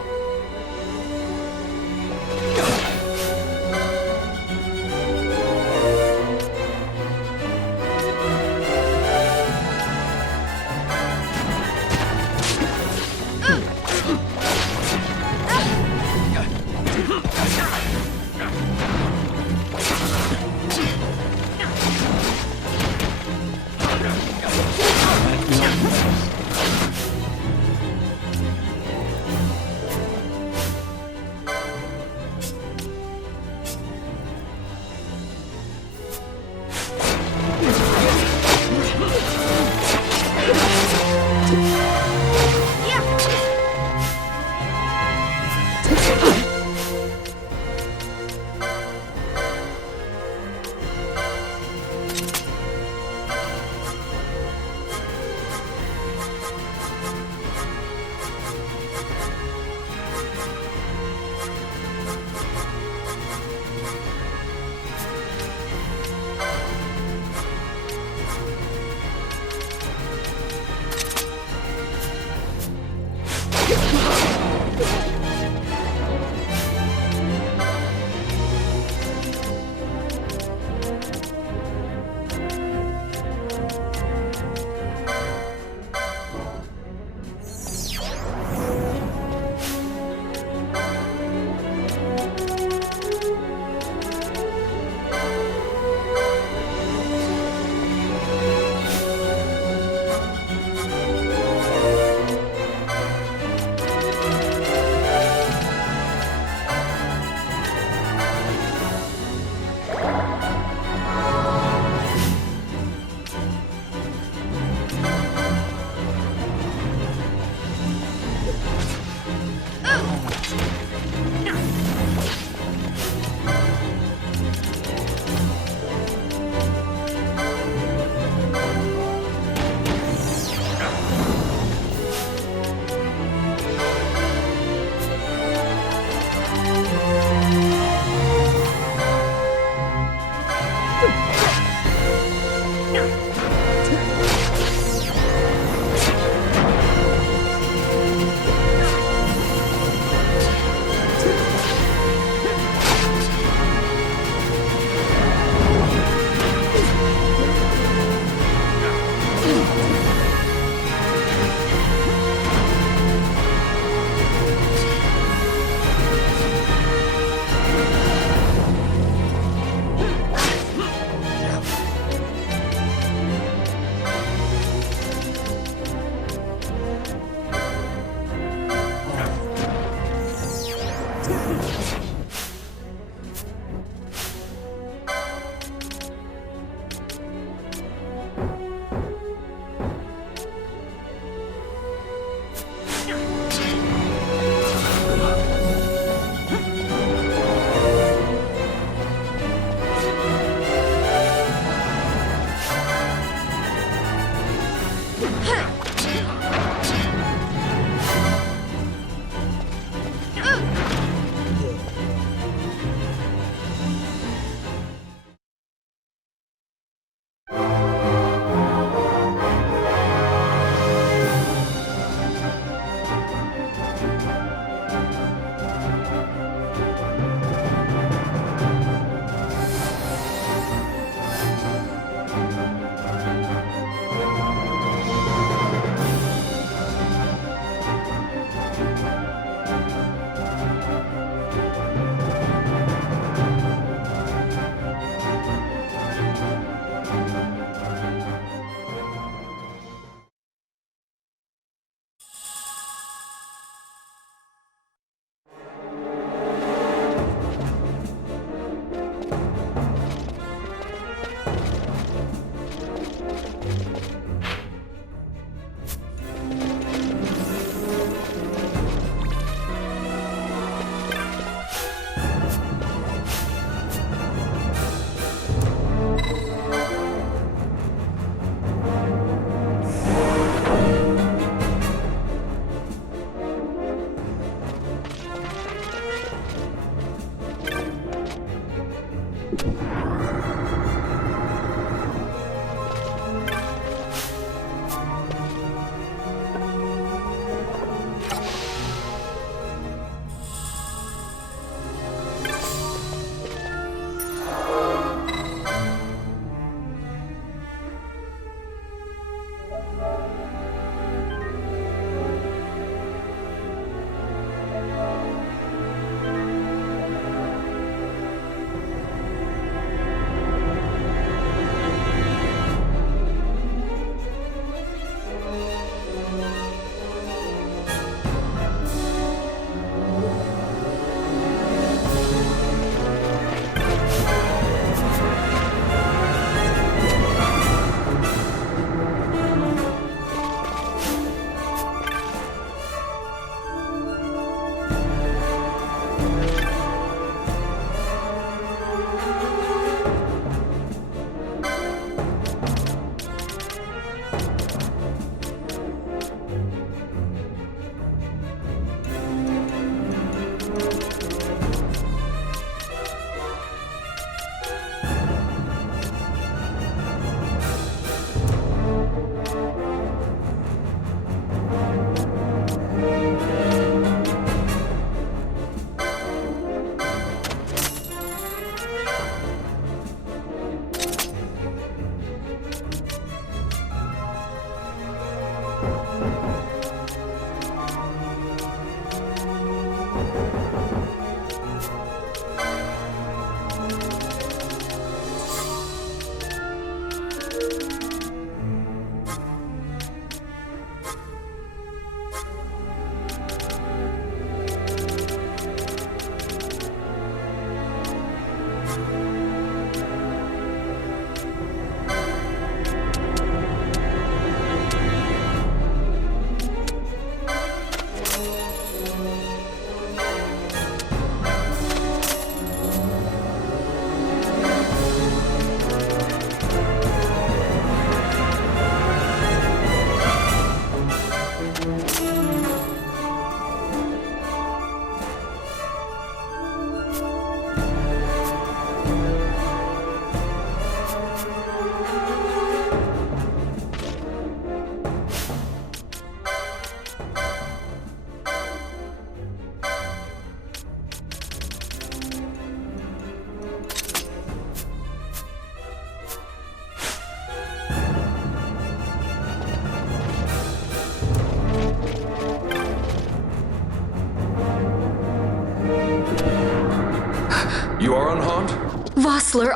You are unharmed? Vossler,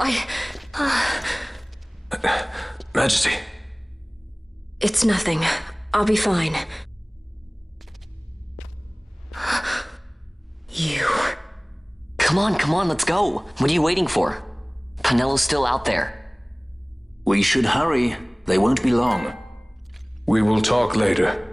Majesty. It's nothing. I'll be fine. You. Come on, let's go. What are you waiting for? Penello's still out there. We should hurry. They won't be long. We will talk later.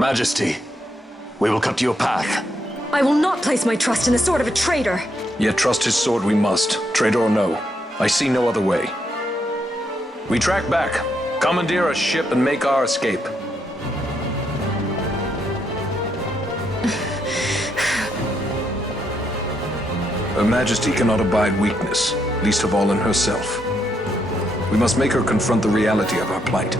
Majesty, we will cut your path. I will not place my trust in the sword of a traitor. Yet trust his sword we must, traitor or no. I see no other way. We track back, commandeer a ship, and make our escape. Her Majesty cannot abide weakness, least of all in herself. We must make her confront the reality of our plight.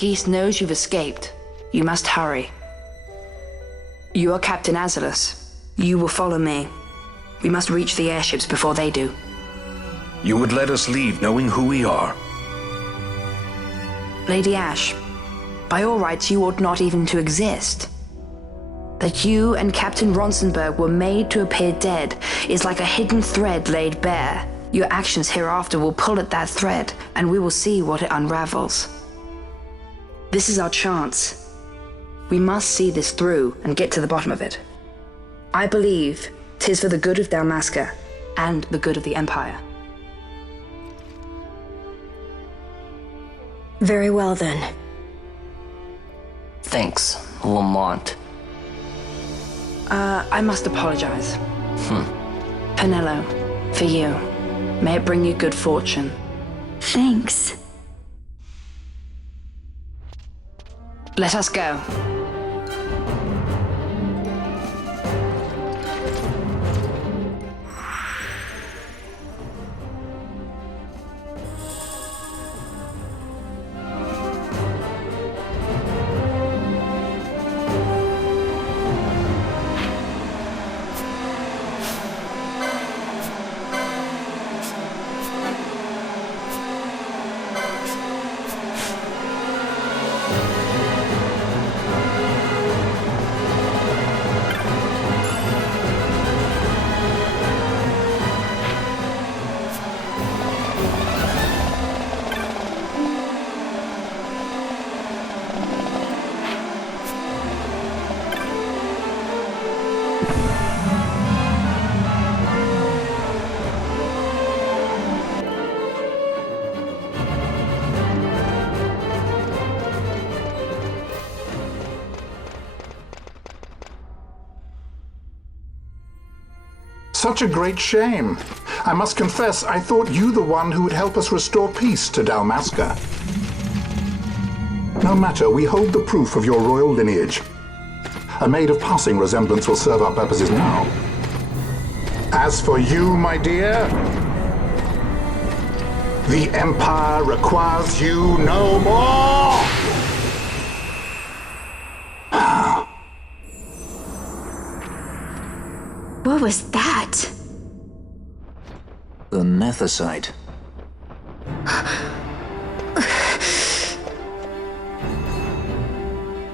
Geese knows you've escaped. You must hurry. You are Captain Azalus. You will follow me. We must reach the airships before they do. You would let us leave knowing who we are? Lady Ash, by all rights you ought not even to exist. That you and Captain Ronsenberg were made to appear dead is like a hidden thread laid bare. Your actions hereafter will pull at that thread, and we will see what it unravels. This is our chance. We must see this through and get to the bottom of it. I believe 'tis for the good of Dalmasca and the good of the Empire. Very well, then. Thanks, Lamont. I must apologize. Penello, for you. May it bring you good fortune. Thanks. Let us go. Such a great shame. I must confess, I thought you the one who would help us restore peace to Dalmasca. No matter, we hold the proof of your royal lineage. A maid of passing resemblance will serve our purposes now. As for you, my dear, the Empire requires you no more! What was that? The Nethicite.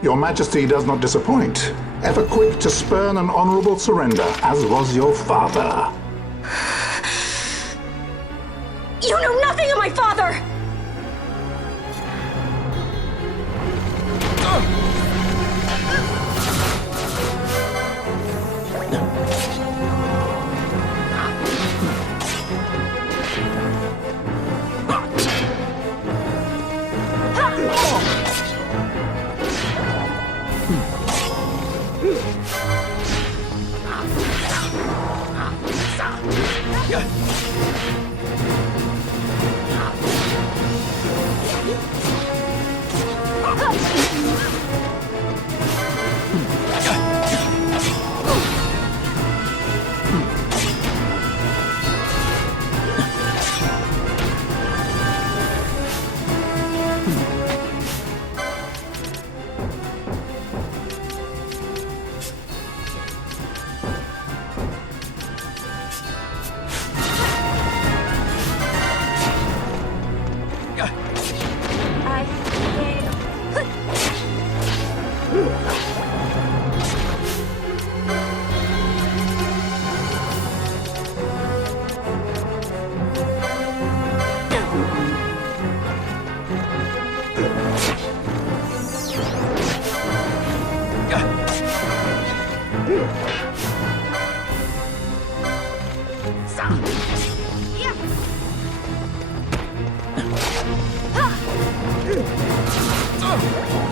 Your Majesty does not disappoint. Ever quick to spurn an honorable surrender, as was your father. You know nothing of my father!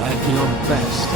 At your best.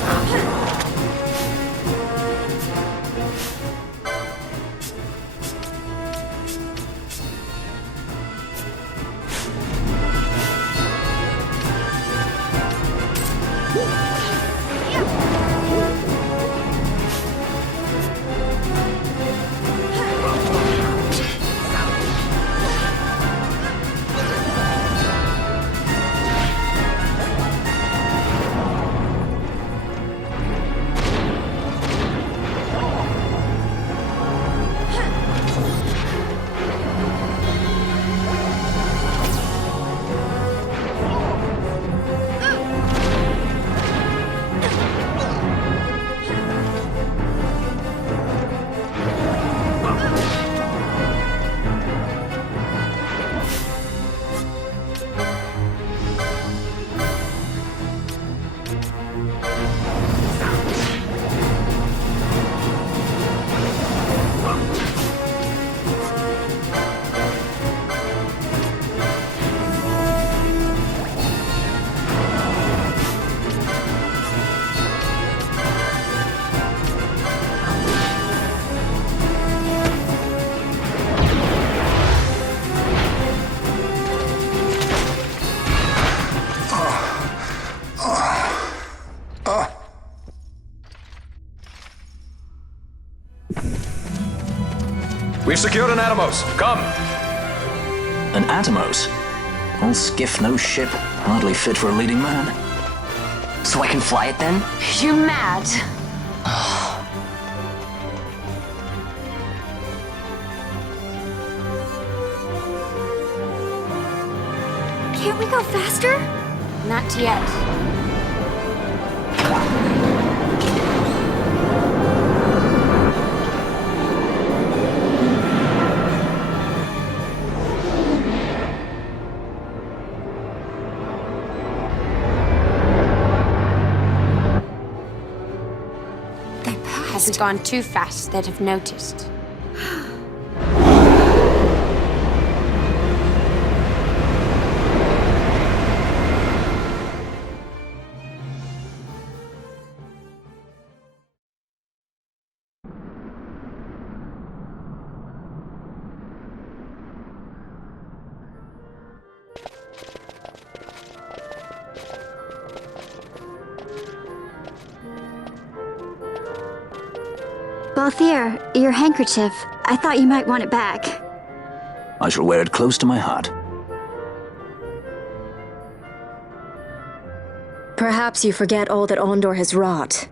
We've secured an Atomos. Come! An Atomos? All skiff, no ship. Hardly fit for a leading man. So I can fly it then? You're mad. Can't we go faster? Not yet. Hasn't gone too fast, they'd have noticed. Balthier, your handkerchief. I thought you might want it back. I shall wear it close to my heart. Perhaps you forget all that Ondor has wrought.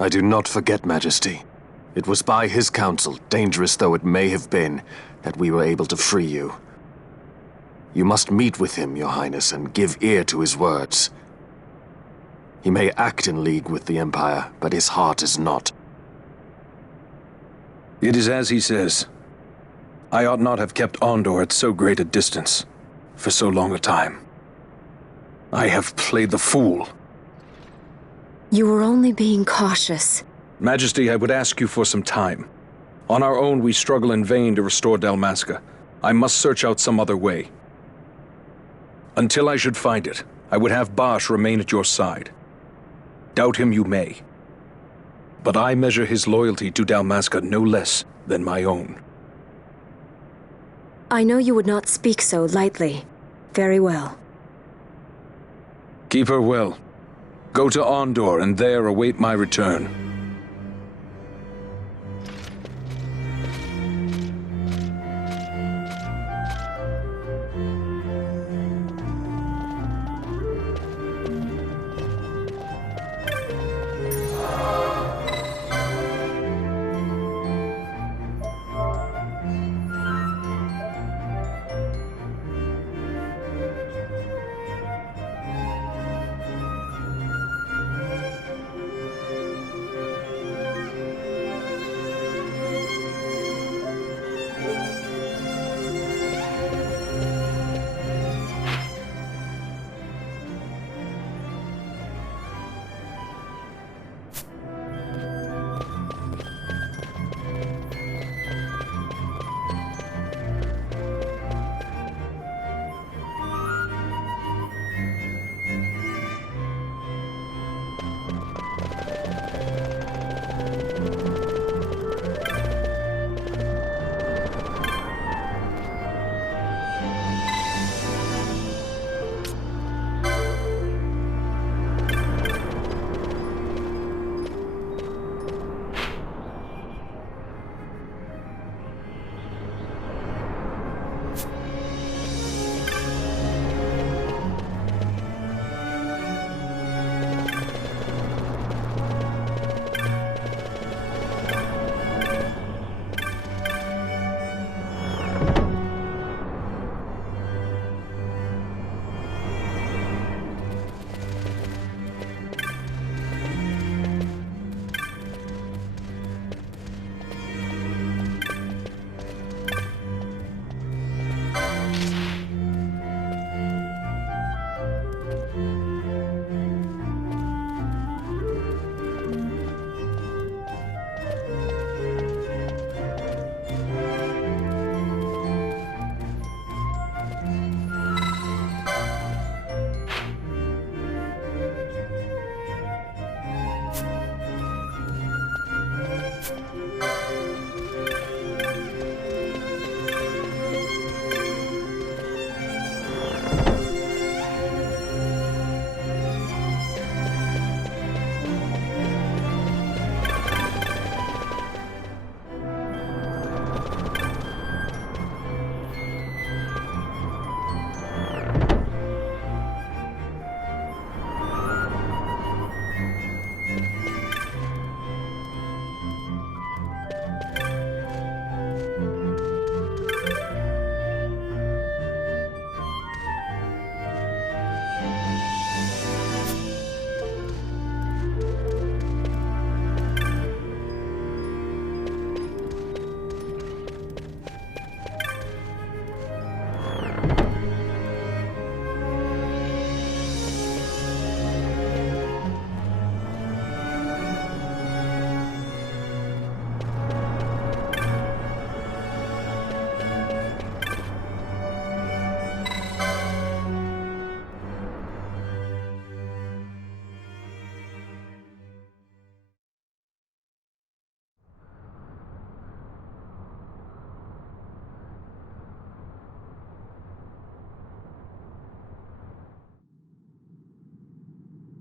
I do not forget, Majesty. It was by his counsel, dangerous though it may have been, that we were able to free you. You must meet with him, Your Highness, and give ear to his words. He may act in league with the Empire, but his heart is not. It is as he says. I ought not have kept Ondor at so great a distance, for so long a time. I have played the fool. You were only being cautious. Majesty, I would ask you for some time. On our own, we struggle in vain to restore Dalmasca. I must search out some other way. Until I should find it, I would have Bosch remain at your side. Doubt him you may. But I measure his loyalty to Dalmasca no less than my own. I know you would not speak so lightly. Very well. Keep her well. Go to Ondor and there await my return.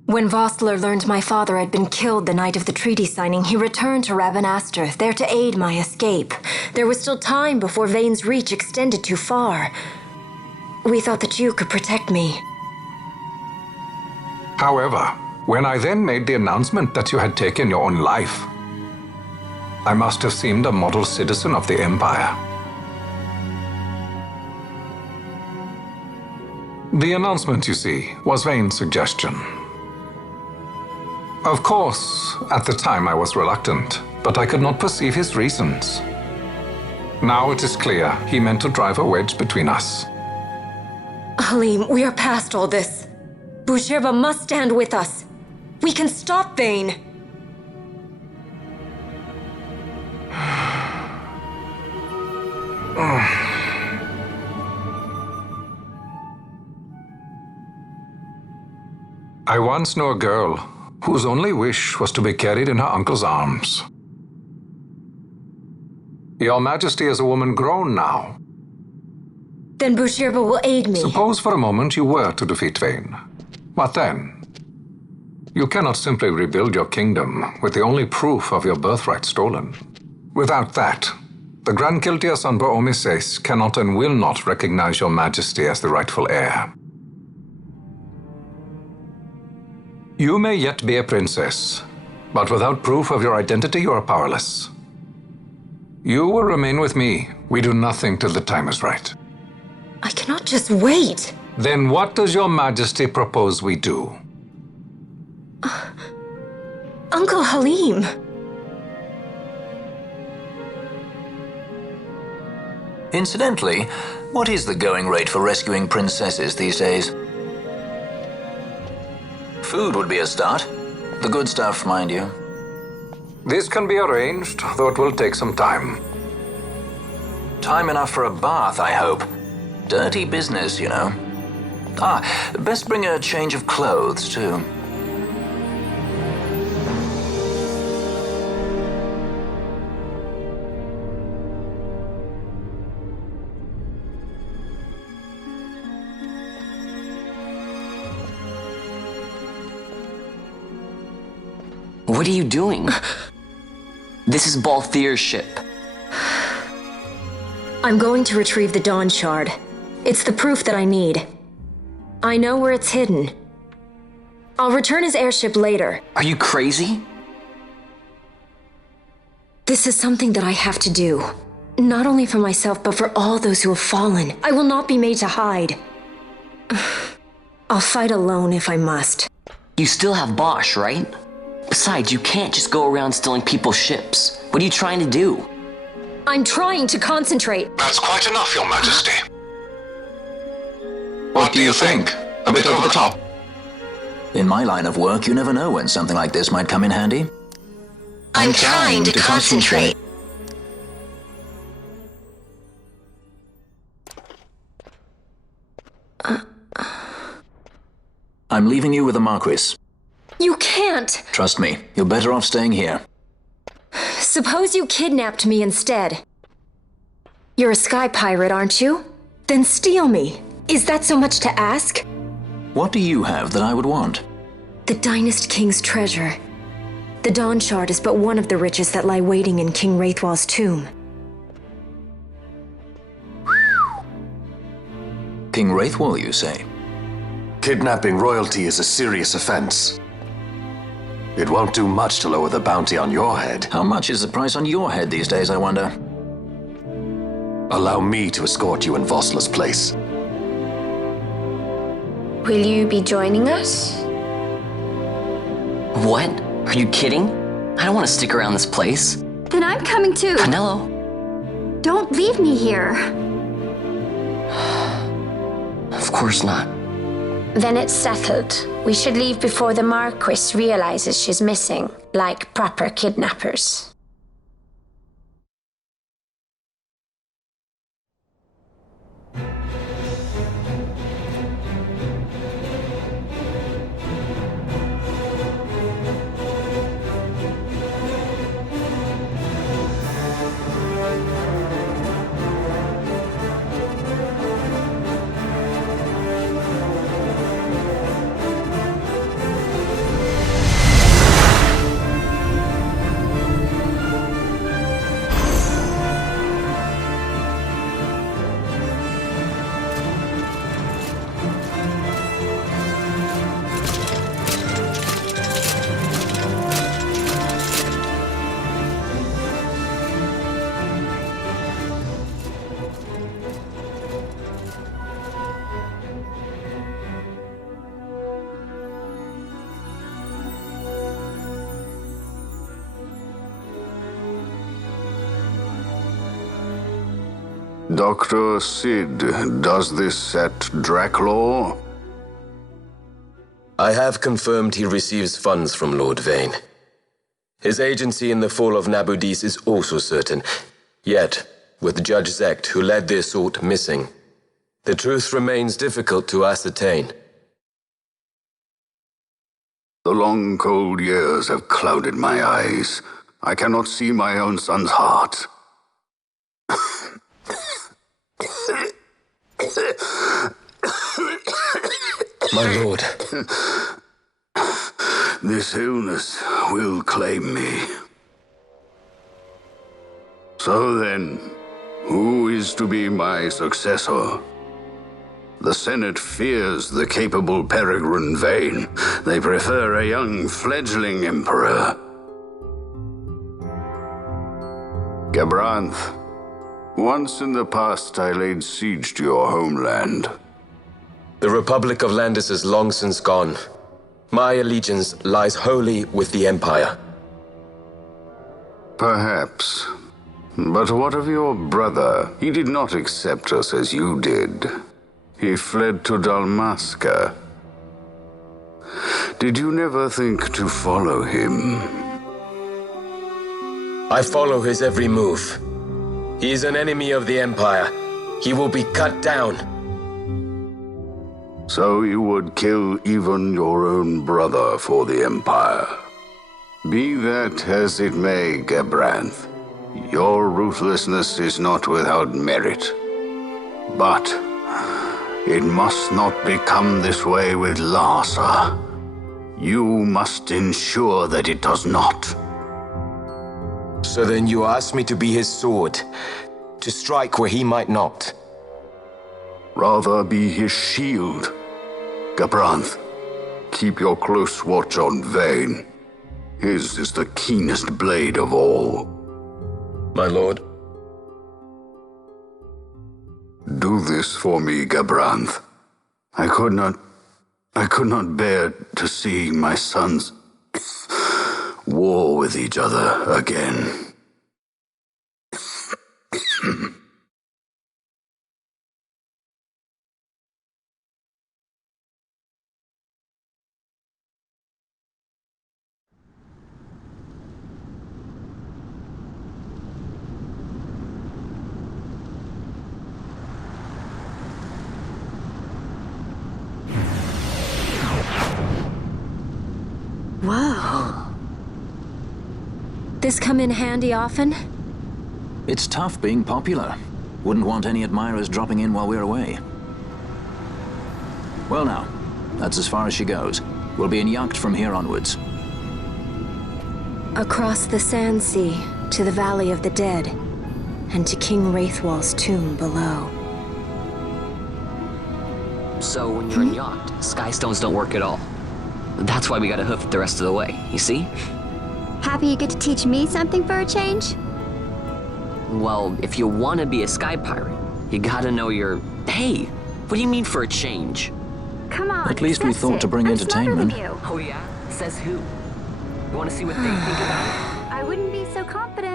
When Vossler learned my father had been killed the night of the treaty signing, he returned to Rabanastre, there to aid my escape. There was still time before Vane's reach extended too far. We thought that you could protect me. However, when I then made the announcement that you had taken your own life, I must have seemed a model citizen of the Empire. The announcement, you see, was Vane's suggestion. Of course, at the time I was reluctant, but I could not perceive his reasons. Now it is clear he meant to drive a wedge between us. Halim, we are past all this. Boucherba must stand with us. We can stop Vane. I once knew a girl whose only wish was to be carried in her uncle's arms. Your Majesty is a woman grown now. Then Boucherba will aid me. Suppose for a moment you were to defeat Vane. What then? You cannot simply rebuild your kingdom with the only proof of your birthright stolen. Without that, the Grand Kiltias on Bo-Omises cannot and will not recognize your Majesty as the rightful heir. You may yet be a princess, but without proof of your identity, you are powerless. You will remain with me. We do nothing till the time is right. I cannot just wait. Then what does your Majesty propose we do? Uncle Halim. Incidentally, what is the going rate for rescuing princesses these days? Food would be a start. The good stuff, mind you. This can be arranged, though it will take some time. Time enough for a bath, I hope. Dirty business, you know. Best bring a change of clothes, too. What are you doing? This is Balthier's ship. I'm going to retrieve the Dawn Shard. It's the proof that I need. I know where it's hidden. I'll return his airship later. Are you crazy? This is something that I have to do. Not only for myself, but for all those who have fallen. I will not be made to hide. I'll fight alone if I must. You still have Bosch, right? Besides, you can't just go around stealing people's ships. What are you trying to do? I'm trying to concentrate. That's quite enough, Your Majesty. What do you think? A bit over the top? In my line of work, you never know when something like this might come in handy. I'm trying to concentrate. I'm leaving you with the Marquis. You can't! Trust me, you're better off staying here. Suppose you kidnapped me instead. You're a sky pirate, aren't you? Then steal me. Is that so much to ask? What do you have that I would want? The Dynast King's treasure. The Dawn Shard is but one of the riches that lie waiting in King Wraithwall's tomb. King Wraithwall, you say? Kidnapping royalty is a serious offense. It won't do much to lower the bounty on your head. How much is the price on your head these days, I wonder? Allow me to escort you in Vossler's place. Will you be joining us? What? Are you kidding? I don't want to stick around this place. Then I'm coming too. Canelo. Don't leave me here. Of course not. Then it's settled. We should leave before the Marquis realizes she's missing, like proper kidnappers. Dr. Sid, does this set Draclaw? I have confirmed he receives funds from Lord Vane. His agency in the fall of Nabudis is also certain. Yet, with Judge Zecht, who led the assault, missing, the truth remains difficult to ascertain. The long, cold years have clouded my eyes. I cannot see my own son's heart. My lord. This illness will claim me. So then, who is to be my successor? The Senate fears the capable Peregrine Vane. They prefer a young fledgling emperor. Gabranth, once in the past I laid siege to your homeland. The Republic of Landis is long since gone. My allegiance lies wholly with the Empire. Perhaps. But what of your brother? He did not accept us as you did. He fled to Dalmasca. Did you never think to follow him? I follow his every move. He is an enemy of the Empire. He will be cut down. So you would kill even your own brother for the Empire. Be that as it may, Gabranth, your ruthlessness is not without merit. But it must not become this way with Larsa. You must ensure that it does not. So then you ask me to be his sword, to strike where he might not. Rather be his shield. Gabranth, keep your close watch on Vane. His is the keenest blade of all. My lord. Do this for me, Gabranth. I could not bear to see my sons war with each other again. Whoa. This come in handy often? It's tough being popular. Wouldn't want any admirers dropping in while we're away. Well now, that's as far as she goes. We'll be in yacht from here onwards. Across the Sand Sea, to the Valley of the Dead, and to King Wraithwall's tomb below. So when you're in yacht, skystones don't work at all. That's why we gotta hoof it the rest of the way, you see? Happy you get to teach me something for a change? Well, if you want to be a sky pirate, you gotta know your... Hey, what do you mean for a change? Come on, At least we thought to bring entertainment. Oh yeah? Says who? You want to see what they think about it? I wouldn't be so confident.